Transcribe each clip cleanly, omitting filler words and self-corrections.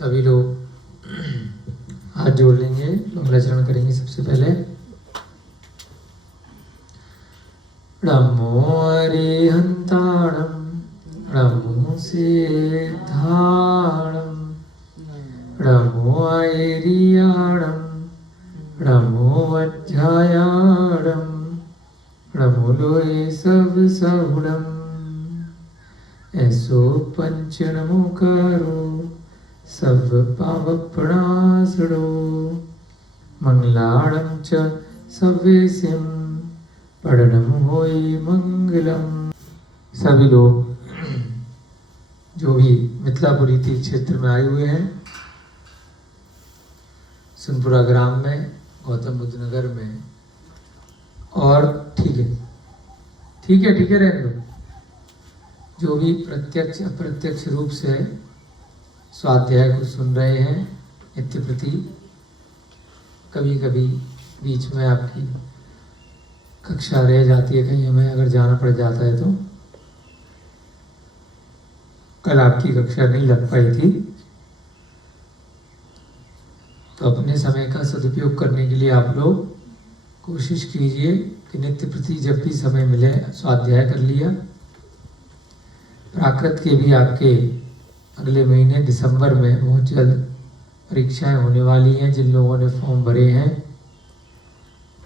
सभी लोग हाथ जोड़ लेंगे, मंगलाचरण करेंगे। सबसे पहले नमो अरिहंताणं नमो सिद्धाणं नमो ऐरियाणं नमो अध्यायाणं नमो लोये सब सहुणं ऐसो पंच नमो करो सब पावपणासड़ो मंगलाणं च सव्यसिं पठनं होई मंगलम। सभी लोग जो भी मिथिलापुरी तीर्थ क्षेत्र में आए हुए हैं, सुनपुरा ग्राम में, गौतम बुद्ध नगर में, और ठीक है रहने दो, जो भी प्रत्यक्ष अप्रत्यक्ष रूप से स्वाध्याय को सुन रहे हैं, नित्य प्रति कभी कभी बीच में आपकी कक्षा रह जाती है, कहीं हमें अगर जाना पड़ जाता है तो कल आपकी कक्षा नहीं लग पाई थी, तो अपने समय का सदुपयोग करने के लिए आप लोग कोशिश कीजिए कि नित्य प्रति जब भी समय मिले स्वाध्याय कर लिया। प्राकृत के भी आपके अगले महीने दिसंबर में बहुत जल्द परीक्षाएं होने वाली हैं। जिन लोगों ने फॉर्म भरे हैं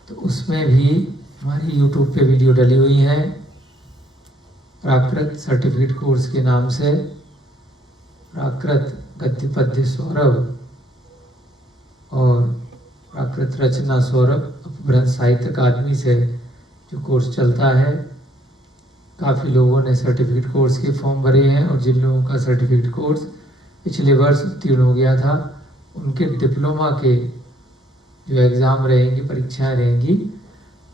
तो उसमें भी हमारी YouTube पे वीडियो डली हुई है, प्राकृत सर्टिफिकेट कोर्स के नाम से। प्राकृत गद्य पद्य सौरभ और प्राकृत रचना सौरभ अपभ्रंश साहित्य अकादमी से जो कोर्स चलता है, काफ़ी लोगों ने सर्टिफिकेट कोर्स के फॉर्म भरे हैं, और जिन लोगों का सर्टिफिकेट कोर्स पिछले वर्ष उत्तीर्ण हो गया था, उनके डिप्लोमा के जो एग्ज़ाम रहेंगी, परीक्षाएं रहेंगी,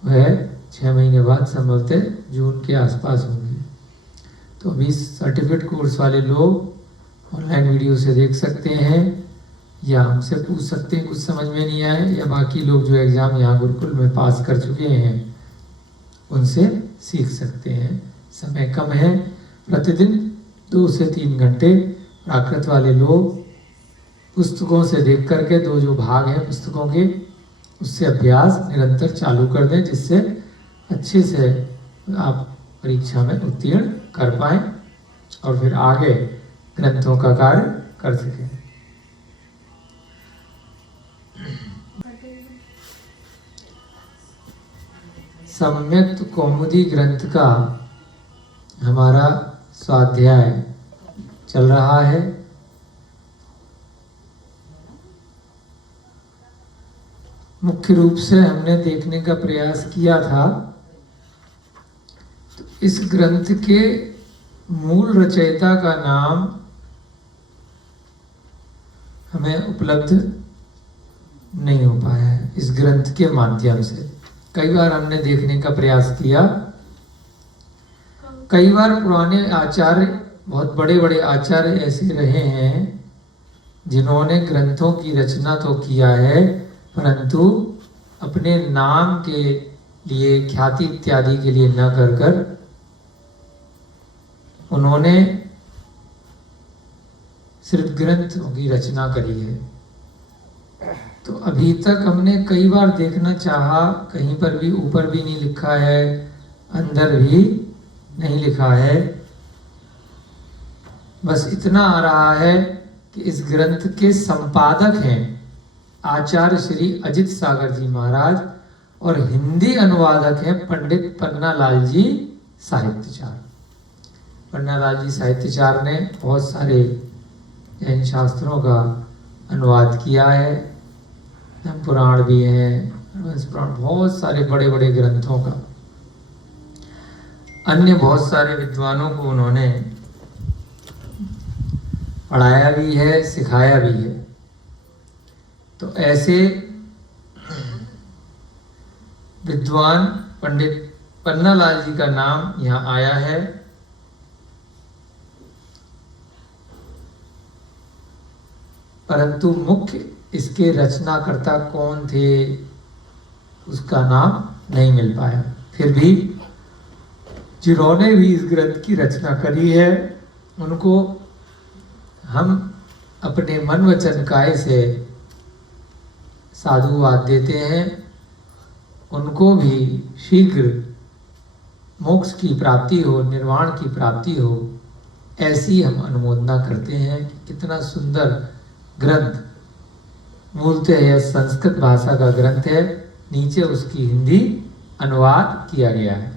वह 6 महीने बाद संभवतः जून के आसपास होंगे। तो अभी सर्टिफिकेट कोर्स वाले लोग ऑनलाइन वीडियो से देख सकते हैं, या हमसे पूछ सकते हैं कुछ समझ में नहीं आए, या बाकी लोग जो एग्ज़ाम यहाँ गुरुकुल में पास कर चुके हैं उनसे सीख सकते हैं। समय कम है, प्रतिदिन 2 से 3 घंटे प्राकृत वाले लोग पुस्तकों से देख करके 2 जो भाग हैं पुस्तकों के, उससे अभ्यास निरंतर चालू कर दें, जिससे अच्छे से आप परीक्षा में उत्तीर्ण कर पाएं और फिर आगे ग्रंथों का कार्य कर सकें। सम्यक्त कौमुदी ग्रंथ का हमारा स्वाध्याय चल रहा है। मुख्य रूप से हमने देखने का प्रयास किया था, तो इस ग्रंथ के मूल रचयिता का नाम हमें उपलब्ध नहीं हो पाया है इस ग्रंथ के माध्यम से। कई बार हमने देखने का प्रयास किया, कई बार पुराने आचार्य, बहुत बड़े बड़े आचार्य ऐसे रहे हैं जिन्होंने ग्रंथों की रचना तो किया है, परंतु अपने नाम के लिए, ख्याति इत्यादि के लिए न कर कर उन्होंने सिर्फ ग्रंथों की रचना करी है। तो अभी तक हमने कई बार देखना चाहा, कहीं पर भी ऊपर भी नहीं लिखा है, अंदर भी नहीं लिखा है, बस इतना आ रहा है कि इस ग्रंथ के संपादक हैं आचार्य श्री अजित सागर जी महाराज, और हिंदी अनुवादक हैं पंडित पन्नालाल जी साहित्यचार। पन्नालाल जी साहित्यचार ने बहुत सारे जैन शास्त्रों का अनुवाद किया है, धर्म पुराण भी हैं, वंश पुराण, बहुत सारे बड़े बड़े ग्रंथों का। अन्य बहुत सारे विद्वानों को उन्होंने पढ़ाया भी है, सिखाया भी है। तो ऐसे विद्वान पंडित पन्नालाल जी का नाम यहाँ आया है। परंतु मुख्य इसके रचनाकर्ता कौन थे उसका नाम नहीं मिल पाया। फिर भी जिन्होंने भी इस ग्रंथ की रचना करी है उनको हम अपने मन वचन काय से साधुवाद देते हैं, उनको भी शीघ्र मोक्ष की प्राप्ति हो, निर्वाण की प्राप्ति हो, ऐसी हम अनुमोदना करते हैं। कितना सुंदर ग्रंथ, मूलतः यह संस्कृत भाषा का ग्रंथ है, नीचे उसकी हिंदी अनुवाद किया गया है।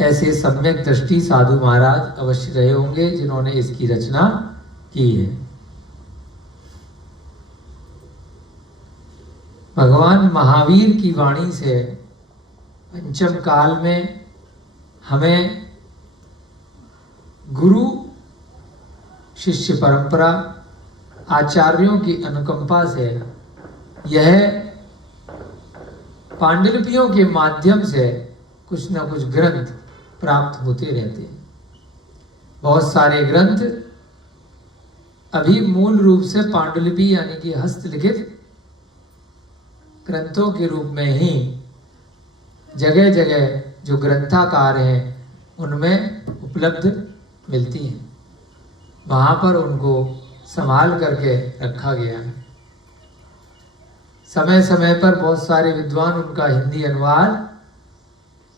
ऐसे सम्यक दृष्टि साधु महाराज अवश्य रहे होंगे जिन्होंने इसकी रचना की है। भगवान महावीर की वाणी से पंचम काल में हमें गुरु शिष्य परंपरा, आचार्यों की अनुकंपा से यह पांडुलिपियों के माध्यम से कुछ न कुछ ग्रंथ प्राप्त होते रहते हैं। बहुत सारे ग्रंथ अभी मूल रूप से पांडुलिपि यानी कि हस्तलिखित ग्रंथों के रूप में ही जगह जगह जो ग्रंथाकार हैं उनमें उपलब्ध मिलती हैं, वहाँ पर उनको संभाल करके रखा गया है। समय समय पर बहुत सारे विद्वान उनका हिंदी अनुवाद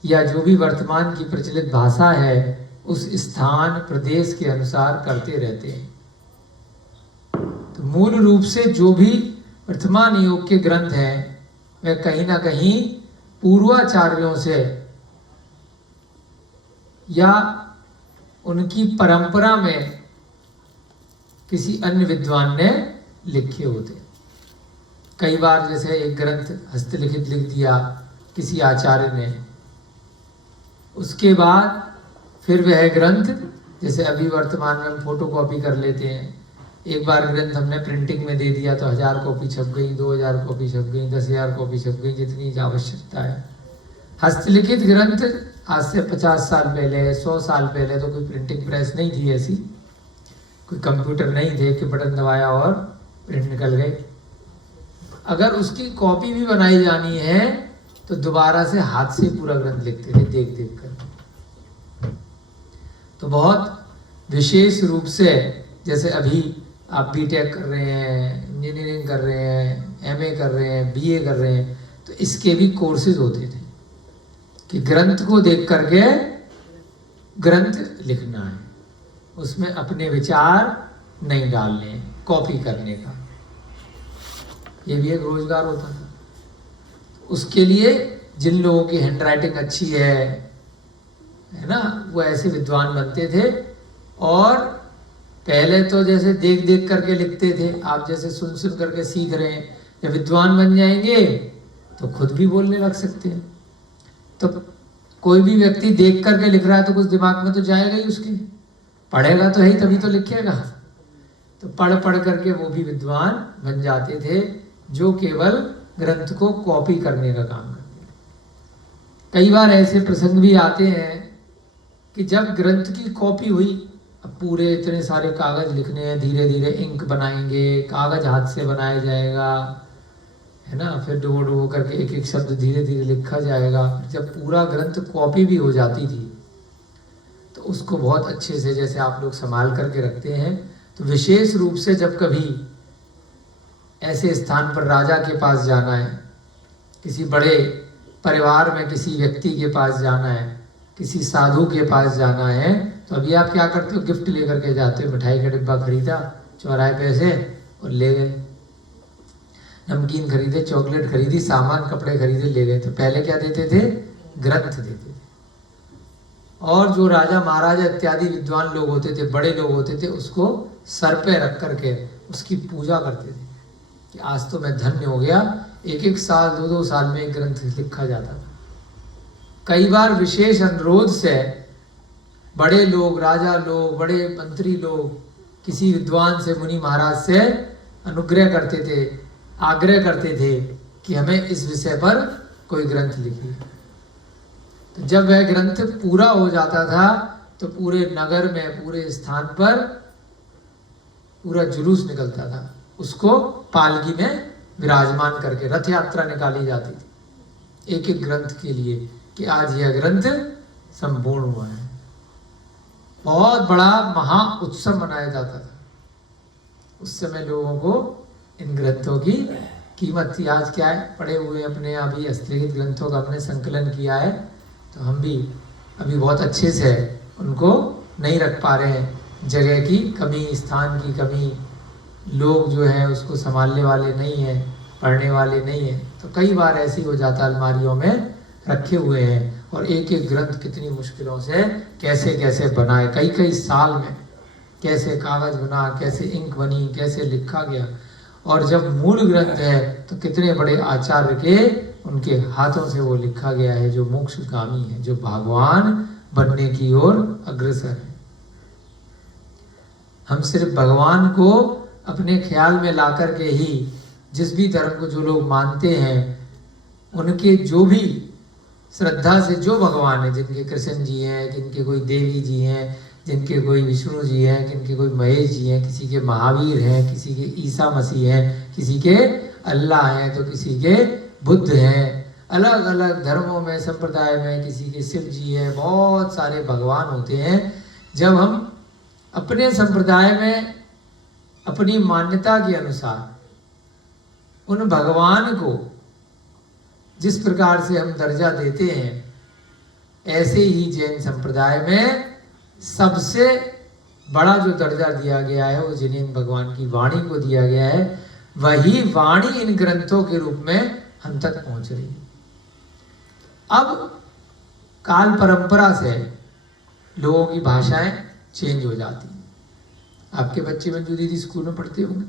या जो भी वर्तमान की प्रचलित भाषा है उस स्थान प्रदेश के अनुसार करते रहते हैं। तो मूल रूप से जो भी वर्तमान युग के ग्रंथ हैं वे कहीं ना कहीं पूर्वाचार्यों से या उनकी परंपरा में किसी अन्य विद्वान ने लिखे होते। कई बार जैसे एक ग्रंथ हस्तलिखित लिख दिया किसी आचार्य ने, उसके बाद फिर वह ग्रंथ, जैसे अभी वर्तमान में हम फोटो कॉपी कर लेते हैं, एक बार ग्रंथ हमने प्रिंटिंग में दे दिया तो 1000 कॉपी छप गई, 2000 कॉपी छप गई, 10,000 कॉपी छप गई, जितनी आवश्यकता है। हस्तलिखित ग्रंथ आज से 50 साल पहले, 100 साल पहले तो कोई प्रिंटिंग प्रेस नहीं थी, ऐसी कोई कंप्यूटर नहीं थे कि बटन दबाया और प्रिंट निकल गए। अगर उसकी कॉपी भी बनाई जानी है तो दोबारा से हाथ से पूरा ग्रंथ लिखते थे देख देख कर। तो बहुत विशेष रूप से, जैसे अभी आप बीटेक कर रहे हैं, इंजीनियरिंग कर रहे हैं, एमए कर रहे हैं, बीए कर रहे हैं, तो इसके भी कोर्सेज होते थे कि ग्रंथ को देख करके ग्रंथ लिखना है, उसमें अपने विचार नहीं डालने, कॉपी करने का, ये भी एक रोजगार होता था। उसके लिए जिन लोगों की हैंडराइटिंग अच्छी है ना, वो ऐसे विद्वान बनते थे। और पहले तो जैसे देख देख करके लिखते थे, आप जैसे सुन सुन करके सीख रहे हैं, जब विद्वान बन जाएंगे तो खुद भी बोलने लग सकते हैं। तो कोई भी व्यक्ति देख करके लिख रहा है तो कुछ दिमाग में तो जाएगा ही उसके, पढ़ेगा तो है ही तभी तो लिखेगा। तो पढ़ पढ़ करके वो भी विद्वान बन जाते थे जो केवल ग्रंथ को कॉपी करने का काम करते हैं। कई बार ऐसे प्रसंग भी आते हैं कि जब ग्रंथ की कॉपी हुई, अब पूरे इतने सारे कागज लिखने हैं, धीरे धीरे इंक बनाएंगे, कागज हाथ से बनाया जाएगा, है ना, फिर डुबो डुबो करके एक एक शब्द धीरे धीरे लिखा जाएगा। जब पूरा ग्रंथ कॉपी भी हो जाती थी तो उसको बहुत अच्छे से जैसे आप लोग संभाल करके रखते हैं। तो विशेष रूप से जब कभी ऐसे स्थान पर राजा के पास जाना है, किसी बड़े परिवार में किसी व्यक्ति के पास जाना है, किसी साधु के पास जाना है, तो अभी आप क्या करते हो, गिफ्ट लेकर के जाते हो। मिठाई का डिब्बा खरीदा, चौराहे पैसे और ले गए, नमकीन खरीदे, चॉकलेट खरीदी, सामान कपड़े खरीदे, ले गए। तो पहले क्या देते थे, ग्रंथ देते थे। और जो राजा महाराजा इत्यादि विद्वान लोग होते थे, बड़े लोग होते थे, उसको सर पे रख करके उसकी पूजा करते थे कि आज तो मैं धन्य हो गया। एक एक साल, दो दो साल में एक ग्रंथ लिखा जाता था। कई बार विशेष अनुरोध से बड़े लोग, राजा लोग, बड़े मंत्री लोग किसी विद्वान से, मुनि महाराज से अनुग्रह करते थे, आग्रह करते थे कि हमें इस विषय पर कोई ग्रंथ लिखिए। तो जब वह ग्रंथ पूरा हो जाता था तो पूरे नगर में, पूरे स्थान पर पूरा जुलूस निकलता था, उसको पालकी में विराजमान करके रथ यात्रा निकाली जाती थी एक एक ग्रंथ के लिए कि आज यह ग्रंथ संपूर्ण हुआ है। बहुत बड़ा महा उत्सव मनाया जाता था। उस समय लोगों को इन ग्रंथों की कीमत थी। आज क्या है, पढ़े हुए अपने अभी हस्तलिखित ग्रंथों का हमने संकलन किया है, तो हम भी अभी बहुत अच्छे से उनको नहीं रख पा रहे हैं। जगह की कमी, स्थान की कमी, लोग जो है उसको संभालने वाले नहीं हैं, पढ़ने वाले नहीं हैं, तो कई बार ऐसी हो जाता अलमारियों में रखे हुए हैं। और एक एक ग्रंथ कितनी मुश्किलों से कैसे कैसे बनाए, कई कई साल में कैसे कागज बना, कैसे इंक बनी, कैसे लिखा गया। और जब मूल ग्रंथ है तो कितने बड़े आचार्य के उनके हाथों से वो लिखा गया है, जो मोक्षगामी है, जो भगवान बनने की ओर अग्रसर है। हम सिर्फ भगवान को अपने ख्याल में ला करके ही, जिस भी धर्म को जो लोग मानते हैं, उनके जो भी श्रद्धा से जो भगवान है, जिनके कृष्ण जी हैं, जिनके कोई देवी जी हैं, जिनके कोई विष्णु जी हैं, जिनके कोई महेश जी हैं, किसी के महावीर हैं, किसी के ईसा मसीह हैं, किसी के अल्लाह हैं, तो किसी के बुद्ध हैं। अलग अलग धर्मों में, संप्रदाय में किसी के शिव जी हैं, बहुत सारे भगवान होते हैं। जब हम अपने संप्रदाय में अपनी मान्यता के अनुसार उन भगवान को जिस प्रकार से हम दर्जा देते हैं, ऐसे ही जैन संप्रदाय में सबसे बड़ा जो दर्जा दिया गया है वो जिनेन भगवान की वाणी को दिया गया है। वही वाणी इन ग्रंथों के रूप में हम तक पहुंच रही है। अब काल परंपरा से लोगों की भाषाएं चेंज हो जाती हैं। आपके बच्चे मंजू दीदी स्कूल में पढ़ते होंगे,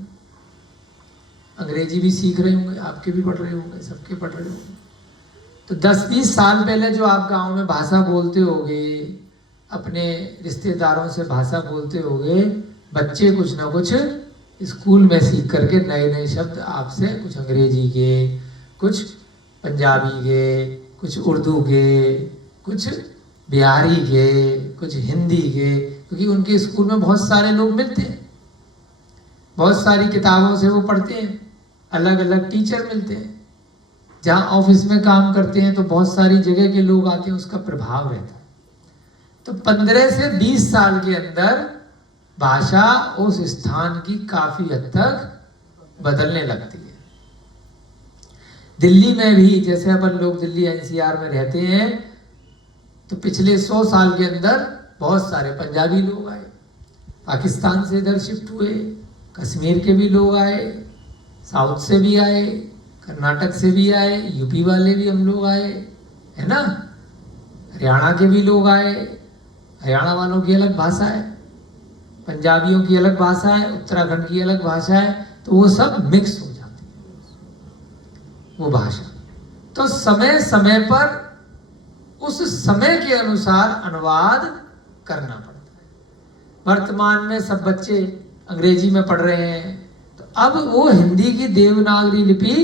अंग्रेजी भी सीख रहे होंगे, आपके भी पढ़ रहे होंगे, सबके पढ़ रहे होंगे। तो 10-20 साल पहले जो आप गांव में भाषा बोलते होगे, अपने रिश्तेदारों से भाषा बोलते होगे, बच्चे कुछ ना कुछ स्कूल में सीख करके नए नए शब्द आपसे, कुछ अंग्रेजी के, कुछ पंजाबी के, कुछ उर्दू के, कुछ बिहारी के, कुछ हिंदी के, क्योंकि उनके स्कूल में बहुत सारे लोग मिलते हैं, बहुत सारी किताबों से वो पढ़ते हैं, अलग अलग टीचर मिलते हैं। जहाँ ऑफिस में काम करते हैं तो बहुत सारी जगह के लोग आते हैं, उसका प्रभाव रहता है। तो 15 से 20 साल के अंदर भाषा उस स्थान की काफी हद तक बदलने लगती है। दिल्ली में भी, जैसे अपन लोग दिल्ली एनसीआर में रहते हैं, तो पिछले 100 साल के अंदर बहुत सारे पंजाबी लोग आए, पाकिस्तान से इधर शिफ्ट हुए, कश्मीर के भी लोग आए, साउथ से भी आए, कर्नाटक से भी आए, यूपी वाले भी हम लोग आए, है ना, हरियाणा के भी लोग आए। हरियाणा वालों की अलग भाषा है, पंजाबियों की अलग भाषा है, उत्तराखंड की अलग भाषा है, तो वो सब मिक्स हो जाती है वो भाषा। तो समय समय पर उस समय के अनुसार अनुवाद करना पड़ता है। वर्तमान में सब बच्चे अंग्रेजी में पढ़ रहे हैं, तो अब वो हिंदी की देवनागरी लिपि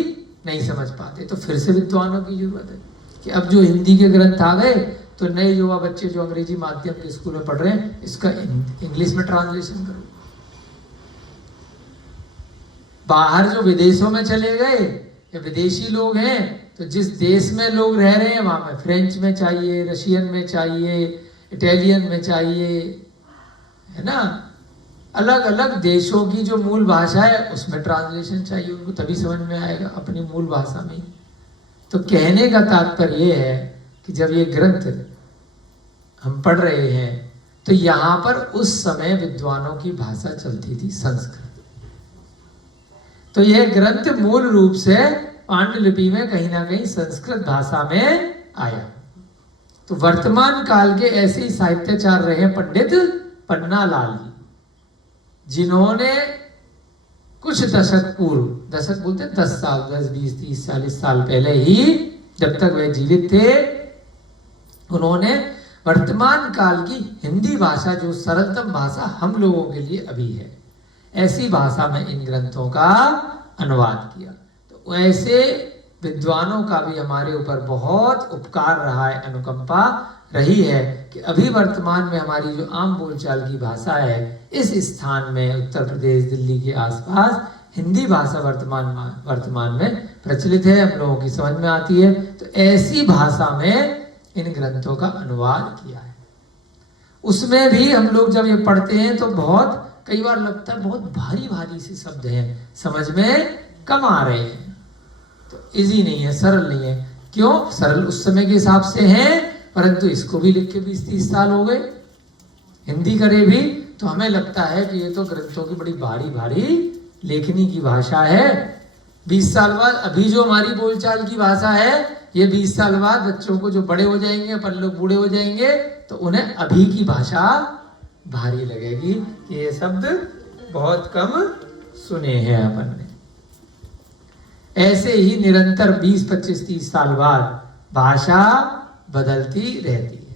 नहीं समझ पाते, तो फिर से विद्वानों की जरूरत है कि अब जो हिंदी के ग्रंथ आ गए, तो नए युवा बच्चे जो अंग्रेजी माध्यम के स्कूल में पढ़ रहे हैं, इसका इंग्लिश में ट्रांसलेशन करो। बाहर जो विदेशों में चले गए, या विदेशी लोग हैं, तो जिस देश में लोग रह रहे हैं वहां में फ्रेंच में चाहिए, रशियन में चाहिए, इटालियन में चाहिए, है ना, अलग अलग देशों की जो मूल भाषा है उसमें ट्रांसलेशन चाहिए उनको, तभी समझ में आएगा अपनी मूल भाषा में। तो कहने का तात्पर्य ये है कि जब ये ग्रंथ हम पढ़ रहे हैं, तो यहाँ पर उस समय विद्वानों की भाषा चलती थी संस्कृत। तो यह ग्रंथ मूल रूप से पांडुलिपि में कहीं ना कहीं संस्कृत भाषा में आया। तो वर्तमान काल के ऐसे ही साहित्याचार्य रहे पंडित पन्नालाल जी, जिन्होंने कुछ दशक पूर्व, दशक बोलते 10 साल, 10, 20, 30, 40 साल पहले ही, जब तक वे जीवित थे, उन्होंने वर्तमान काल की हिंदी भाषा, जो सरलतम भाषा हम लोगों के लिए अभी है, ऐसी भाषा में इन ग्रंथों का अनुवाद किया। तो ऐसे विद्वानों का भी हमारे ऊपर बहुत उपकार रहा है, अनुकंपा रही है कि अभी वर्तमान में हमारी जो आम बोलचाल की भाषा है, इस स्थान में उत्तर प्रदेश, दिल्ली के आसपास हिंदी भाषा वर्तमान में प्रचलित है, हम लोगों की समझ में आती है। तो ऐसी भाषा में इन ग्रंथों का अनुवाद किया है। उसमें भी हम लोग जब ये पढ़ते हैं तो बहुत कई बार लगता है बहुत भारी भारी से शब्द हैं, समझ में कम आ रहे हैं, तो इजी नहीं है, सरल नहीं है। क्यों? सरल उस समय के हिसाब से है, परंतु इसको भी लिख के 20-30 साल हो गए, हिंदी करे भी, तो हमें लगता है कि ये तो ग्रंथों की बड़ी भारी भारी लेखनी की भाषा है। 20 साल बाद अभी जो हमारी बोलचाल की भाषा है, ये 20 साल बाद बच्चों को जो बड़े हो जाएंगे, अपन लोग बूढ़े हो जाएंगे, तो उन्हें अभी की भाषा भारी लगेगी कि ये शब्द बहुत कम सुने हैं अपन ने। ऐसे ही निरंतर 20-25-30 साल बाद भाषा बदलती रहती है,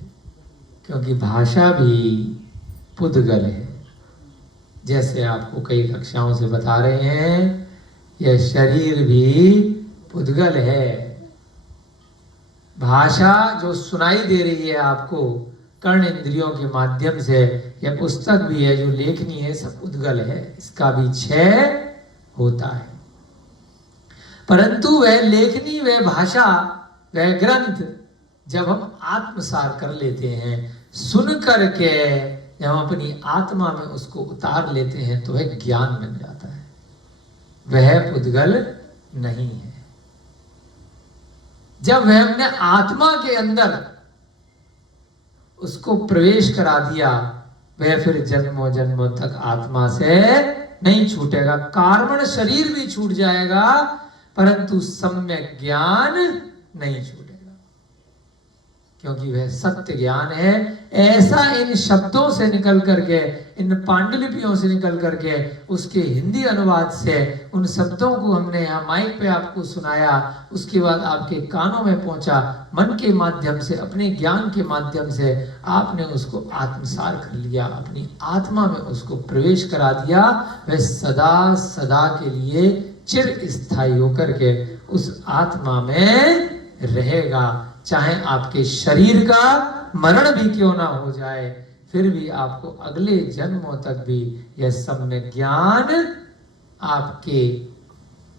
क्योंकि भाषा भी पुद्गल है। जैसे आपको कई कक्षाओं से बता रहे हैं, यह शरीर भी पुद्गल है। भाषा जो सुनाई दे रही है आपको कर्ण इंद्रियों के माध्यम से, यह पुस्तक भी है, जो लेखनी है, सब पुद्गल है, इसका भी क्षय होता है। परंतु वह लेखनी, वह भाषा, वह ग्रंथ जब हम आत्मसार कर लेते हैं, सुन करके जब हम अपनी आत्मा में उसको उतार लेते हैं, तो वह ज्ञान बन जाता है, वह पुद्गल नहीं है। जब वह हमने आत्मा के अंदर उसको प्रवेश करा दिया, वह फिर जन्मों जन्मों तक आत्मा से नहीं छूटेगा। कार्बन शरीर भी छूट जाएगा, परंतु सम्यक ज्ञान नहीं छूटेगा, क्योंकि वह सत्य ज्ञान है। ऐसा इन शब्दों से निकल करके, इन पांडुलिपियों से निकल करके, उसके हिंदी अनुवाद से उन शब्दों को हमने यहाँ माइक पे आपको सुनाया, उसके बाद आपके कानों में पहुंचा, मन के माध्यम से, अपने ज्ञान के माध्यम से आपने उसको आत्मसार कर लिया, अपनी आत्मा में उसको प्रवेश करा दिया। वह सदा सदा के लिए चिर स्थायी होकर के उस आत्मा में रहेगा। चाहे आपके शरीर का मरण भी क्यों ना हो जाए, फिर भी आपको अगले जन्मों तक भी यह सम्यक ज्ञान, आपके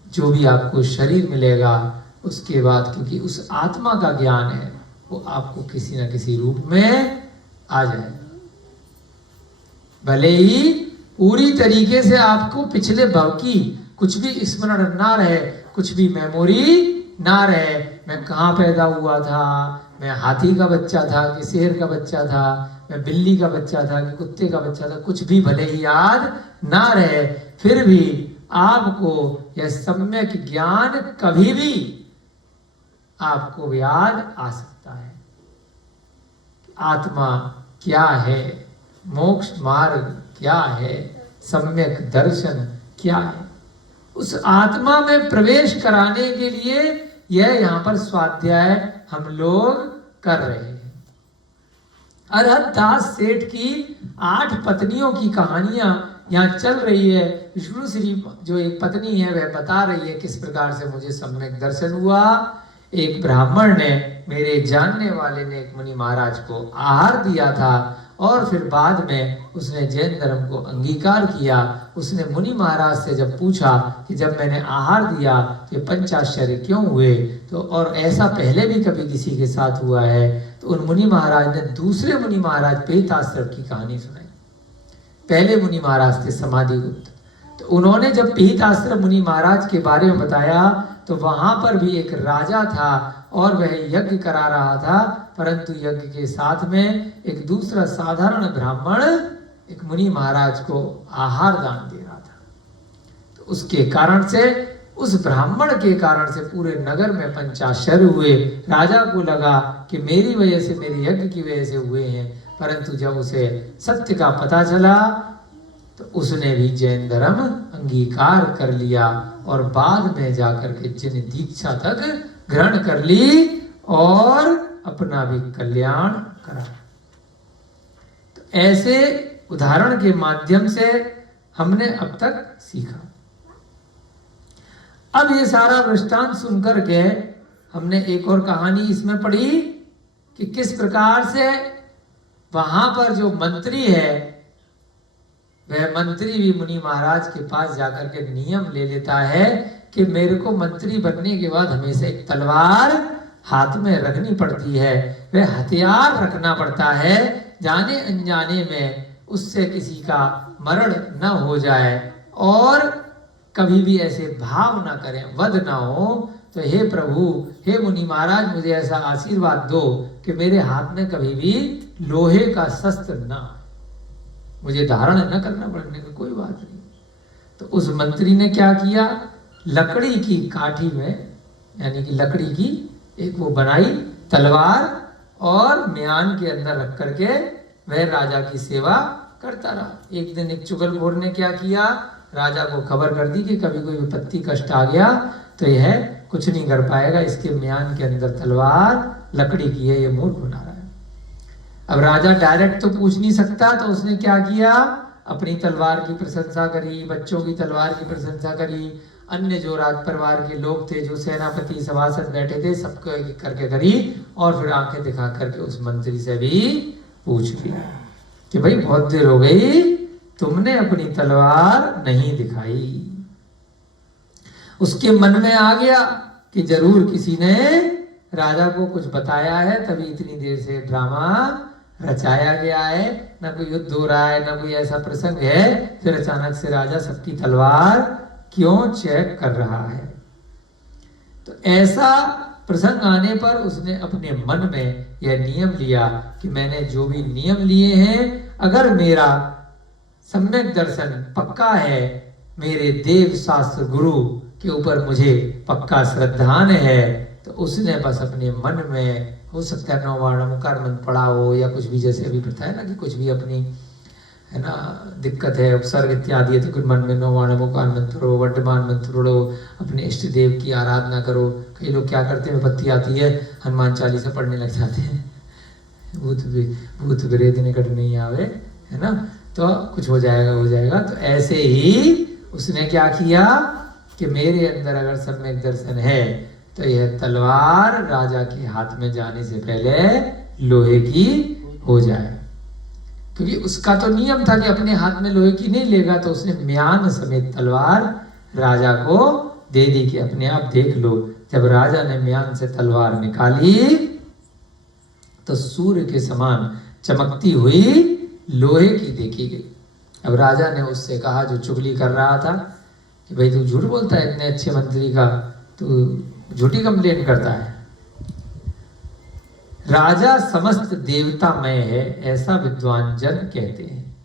जो भी आपको शरीर मिलेगा उसके बाद, क्योंकि उस आत्मा का ज्ञान है, वो आपको किसी न किसी रूप में आ जाएगा। भले ही पूरी तरीके से आपको पिछले भव की कुछ भी स्मरण ना रहे, कुछ भी मेमोरी ना रहे, मैं कहाँ पैदा हुआ था, मैं हाथी का बच्चा था कि शेर का बच्चा था, मैं बिल्ली का बच्चा था कि कुत्ते का बच्चा था, कुछ भी भले ही याद ना रहे, फिर भी आपको यह सम्यक ज्ञान कभी भी आपको याद आ सकता है। आत्मा क्या है, मोक्ष मार्ग क्या है, सम्यक दर्शन क्या है, उस आत्मा में प्रवेश कराने के लिए यह यहाँ पर स्वाध्याय हम लोग कर रहे हैं। अरहत दास सेठ की 8 पत्नियों की कहानियां यहाँ चल रही है। विष्णु श्री जो एक पत्नी है, वह बता रही है किस प्रकार से मुझे सम्यक दर्शन हुआ। एक ब्राह्मण ने, मेरे जानने वाले ने, एक मुनि महाराज को आहार दिया था, और फिर बाद में उसने जैन धर्म को अंगीकार किया। उसने मुनि महाराज से जब पूछा कि जब मैंने आहार दिया तो ये पंचाश्चर्य क्यों हुए, तो और ऐसा पहले भी कभी किसी के साथ हुआ है, तो उन मुनि महाराज ने दूसरे मुनि महाराज पिहिताश्रम की कहानी सुनाई। पहले मुनि महाराज थे समाधिगुप्त, तो उन्होंने जब पिहिताश्रम मुनि महाराज के बारे में बताया, तो वहां पर भी एक राजा था और वह यज्ञ करा रहा था, परंतु यज्ञ के साथ में एक दूसरा साधारण ब्राह्मण एक मुनि महाराज को आहार दान दे रहा था। तो उसके कारण से, उस ब्राह्मण के कारण से पूरे नगर में पंचाश्चर्य हुए। राजा को लगा कि मेरी वजह से, मेरे यज्ञ की वजह से हुए हैं, परंतु जब उसे सत्य का पता चला तो उसने भी जैन धर्म अंगीकार कर लिया, और बाद में जाकर के जिन दीक्षा तक ग्रहण कर ली और अपना भी कल्याण करा। तो ऐसे उदाहरण के माध्यम से हमने अब तक सीखा। अब ये सारा वृष्टांत सुनकर के हमने एक और कहानी इसमें पढ़ी कि किस प्रकार से वहां पर जो मंत्री है, वह मंत्री भी मुनि महाराज के पास जाकर के नियम ले लेता है कि मेरे को मंत्री बनने के बाद हमेशा एक तलवार हाथ में रखनी पड़ती है, वह हथियार रखना पड़ता है, जाने अनजाने में उससे किसी का मरण न हो जाए और कभी भी ऐसे भाव ना करें, वध ना हो, तो हे प्रभु, हे मुनि महाराज, मुझे ऐसा आशीर्वाद दो कि मेरे हाथ में कभी भी लोहे का शस्त्र ना, मुझे धारण न करना पड़ने की कोई बात नहीं। तो उस मंत्री ने क्या किया, लकड़ी की काठी में, यानी कि लकड़ी की एक वो बनाई तलवार और म्यान के अंदर रख करके वह राजा की सेवा करता रहा। एक दिन एक चुगलखोर ने क्या किया, राजा को खबर कर दी कि कभी कोई विपत्ति कष्ट आ गया तो यह कुछ नहीं कर पाएगा, इसके म्यान के अंदर तलवार लकड़ी की है, ये मूर्ख बना रहा है। अब राजा डायरेक्ट तो पूछ नहीं सकता, तो उसने क्या किया, अपनी तलवार की प्रशंसा करी, बच्चों की तलवार की प्रशंसा करी, अन्य जो राज परिवार के लोग थे, जो सेनापति सभासद बैठे थे, सबको एक करके करी, और फिर आंखें दिखा करके उस मंत्री से भी पूछ लिया कि भाई बहुत देर हो गई, तुमने अपनी तलवार नहीं दिखाई। उसके मन में आ गया कि जरूर किसी ने राजा को कुछ बताया है, तभी इतनी देर से ड्रामा रचाया गया है, ना कोई युद्ध हो रहा है, ना कोई ऐसा प्रसंग है, फिर अचानक से राजा सबकी तलवार क्यों चेक कर रहा है। तो ऐसा प्रसंग आने पर उसने अपने मन में यह नियम लिया कि मैंने जो भी नियम लिए हैं, अगर मेरा सम्यक दर्शन पक्का है, मेरे देव शास्त्र गुरु के ऊपर मुझे पक्का श्रद्धान है, तो उसने बस अपने मन में, हो सकता है 9 बार नमोकार मंत्र पढ़ा हो, या कुछ भी, जैसे अभी प्रथा है ना कि कुछ भी अपनी है ना दिक्कत है, उपसर्ग इत्यादि है, तो कुछ मन में 9 बार नमोकार मंत्र पढ़ो, वर्तमान मंत्र पढ़ो, अपने इष्ट देव की आराधना करो। कई लोग क्या करते हैं, विपत्ति आती है हनुमान चालीसा पढ़ने लग जाते हैं, भूत प्रेत निकट नहीं आवे, है ना, तो कुछ हो जाएगा। तो ऐसे ही उसने क्या किया कि मेरे अंदर अगर सम्यक दर्शन है, तो यह तलवार राजा के हाथ में जाने से पहले लोहे की हो जाए, क्योंकि उसका तो नियम था कि अपने हाथ में लोहे की नहीं लेगा। तो उसने म्यान समेत तलवार राजा को दे दी कि अपने आप देख लो। जब राजा ने म्यान से तलवार निकाली, तो सूर्य के समान चमकती हुई लोहे की देखी गई। अब राजा ने उससे कहा, जो चुगली कर रहा था, कि भाई तू झूठ बोलता है, इतने अच्छे मंत्री का तू झूठी कंप्लेन करता है। राजा समस्त देवतामय है, ऐसा विद्वान जन कहते हैं,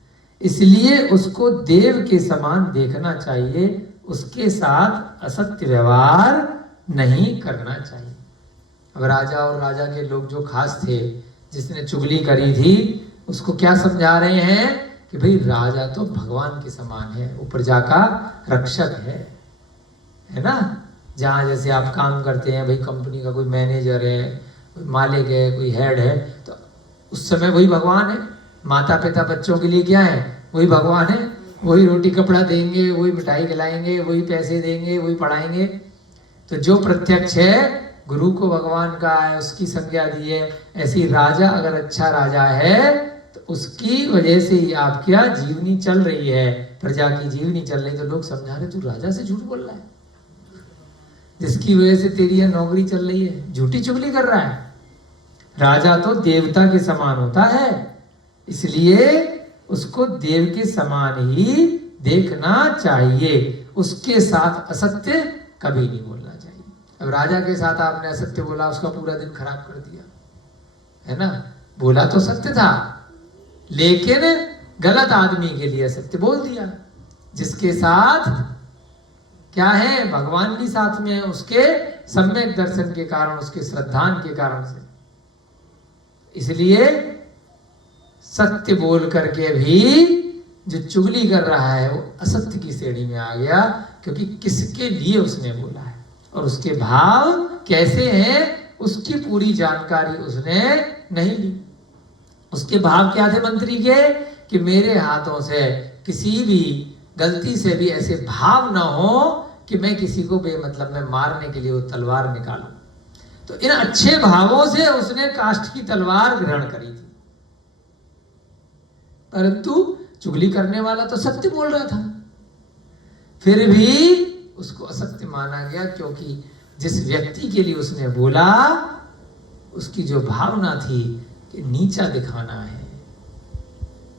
इसलिए उसको देव के समान देखना चाहिए, उसके साथ असत्य व्यवहार नहीं करना चाहिए। अब राजा और राजा के लोग जो खास थे, जिसने चुगली करी थी, उसको क्या समझा रहे हैं कि भाई राजा तो भगवान के समान है, वो प्रजा का रक्षक है ना। जहाँ जैसे आप काम करते हैं, भाई कंपनी का कोई मैनेजर है, कोई मालिक है, कोई हेड है, तो उस समय वही भगवान है। माता पिता बच्चों के लिए क्या है, वही भगवान है, वही रोटी कपड़ा देंगे, वही मिठाई खिलाएंगे, वही पैसे देंगे, वही पढ़ाएंगे। तो जो प्रत्यक्ष है, गुरु को भगवान का है, उसकी संज्ञा दी है। ऐसी राजा अगर अच्छा राजा है, तो उसकी वजह से ही आप क्या जीवनी चल रही है, प्रजा की जीवनी चल रही। तो लोग समझा रहे तू राजा से झूठ बोल रहा है, जिसकी वजह से तेरी यह नौकरी चल रही है, झूठी चुगली कर रहा है। राजा तो देवता के समान होता है, इसलिए उसको देव के समान ही देखना चाहिए, उसके साथ असत्य कभी नहीं बोलना चाहिए। अब राजा के साथ आपने असत्य बोला, उसका पूरा दिन खराब कर दिया, है ना। बोला तो सत्य था, लेकिन गलत आदमी के लिए सत्य बोल दिया, जिसके साथ क्या है, भगवान भी साथ में है, उसके सम्यक दर्शन के कारण, उसके श्रद्धान के कारण से। इसलिए सत्य बोल करके भी जो चुगली कर रहा है, वो असत्य की श्रेणी में आ गया, क्योंकि किसके लिए उसने बोला है और उसके भाव कैसे हैं, उसकी पूरी जानकारी उसने नहीं ली। उसके भाव क्या थे मंत्री के, कि मेरे हाथों से किसी भी गलती से भी ऐसे भाव ना हो कि मैं किसी को बेमतलब में मारने के लिए वो तलवार निकालूं। तो इन अच्छे भावों से उसने काष्ठ की तलवार ग्रहण करी थी, परंतु चुगली करने वाला तो सत्य बोल रहा था, फिर भी उसको असत्य माना गया, क्योंकि जिस व्यक्ति के लिए उसने बोला, उसकी जो भावना थी कि नीचा दिखाना है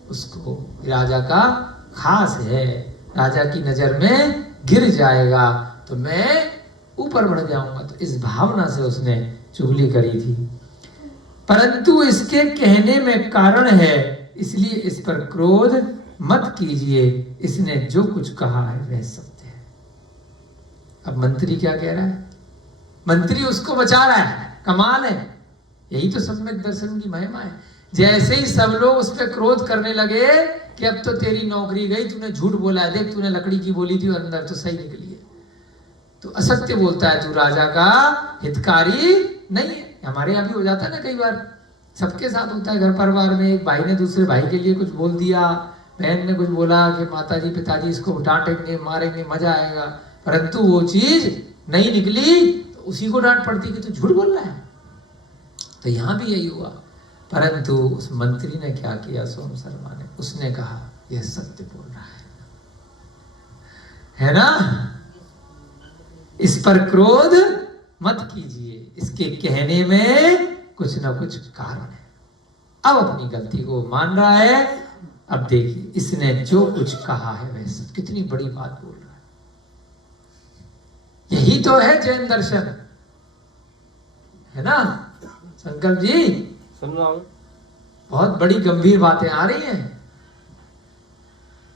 उसको, राजा का खास है, राजा की नजर में गिर जाएगा तो मैं ऊपर बढ़ जाऊंगा। तो इस भावना से उसने चुगली करी थी। परंतु इसके कहने में कारण है, इसलिए इस पर क्रोध मत कीजिए, इसने जो कुछ कहा है वह सत्य है। अब मंत्री क्या कह रहा है? मंत्री उसको बचा रहा है, कमाल है। यही तो सम्यक दर्शन की महिमा है। जैसे ही सब लोग उस पर क्रोध करने लगे कि अब तो तेरी नौकरी गई, तूने झूठ बोला है, देख तूने लकड़ी की बोली थी अंदर तो सही निकली है, तो असत्य बोलता है, तू राजा का हितकारी नहीं है। हमारे यहाँ भी हो जाता है ना, कई बार सबके साथ होता है घर परिवार में, एक भाई ने दूसरे भाई के लिए कुछ बोल दिया, बहन ने कुछ बोला कि माताजी पिताजी इसको डांटेंगे मारेंगे मजा आएगा, परंतु वो चीज नहीं निकली तो उसी को डांट पड़ती कि तू झूठ बोल रहा है। तो यहाँ भी यही हुआ। परंतु उस मंत्री ने क्या किया, सोम शर्मा ने, उसने कहा यह सत्य बोल रहा है ना, इस पर क्रोध मत कीजिए, इसके कहने में कुछ ना कुछ कारण है। अब अपनी गलती को मान रहा है। अब देखिए इसने जो कुछ कहा है वह सब, कितनी बड़ी बात बोल रहा है। यही तो है जैन दर्शन, है ना संकल्प जी? सुन रहा हूं, बहुत बड़ी गंभीर बातें आ रही हैं।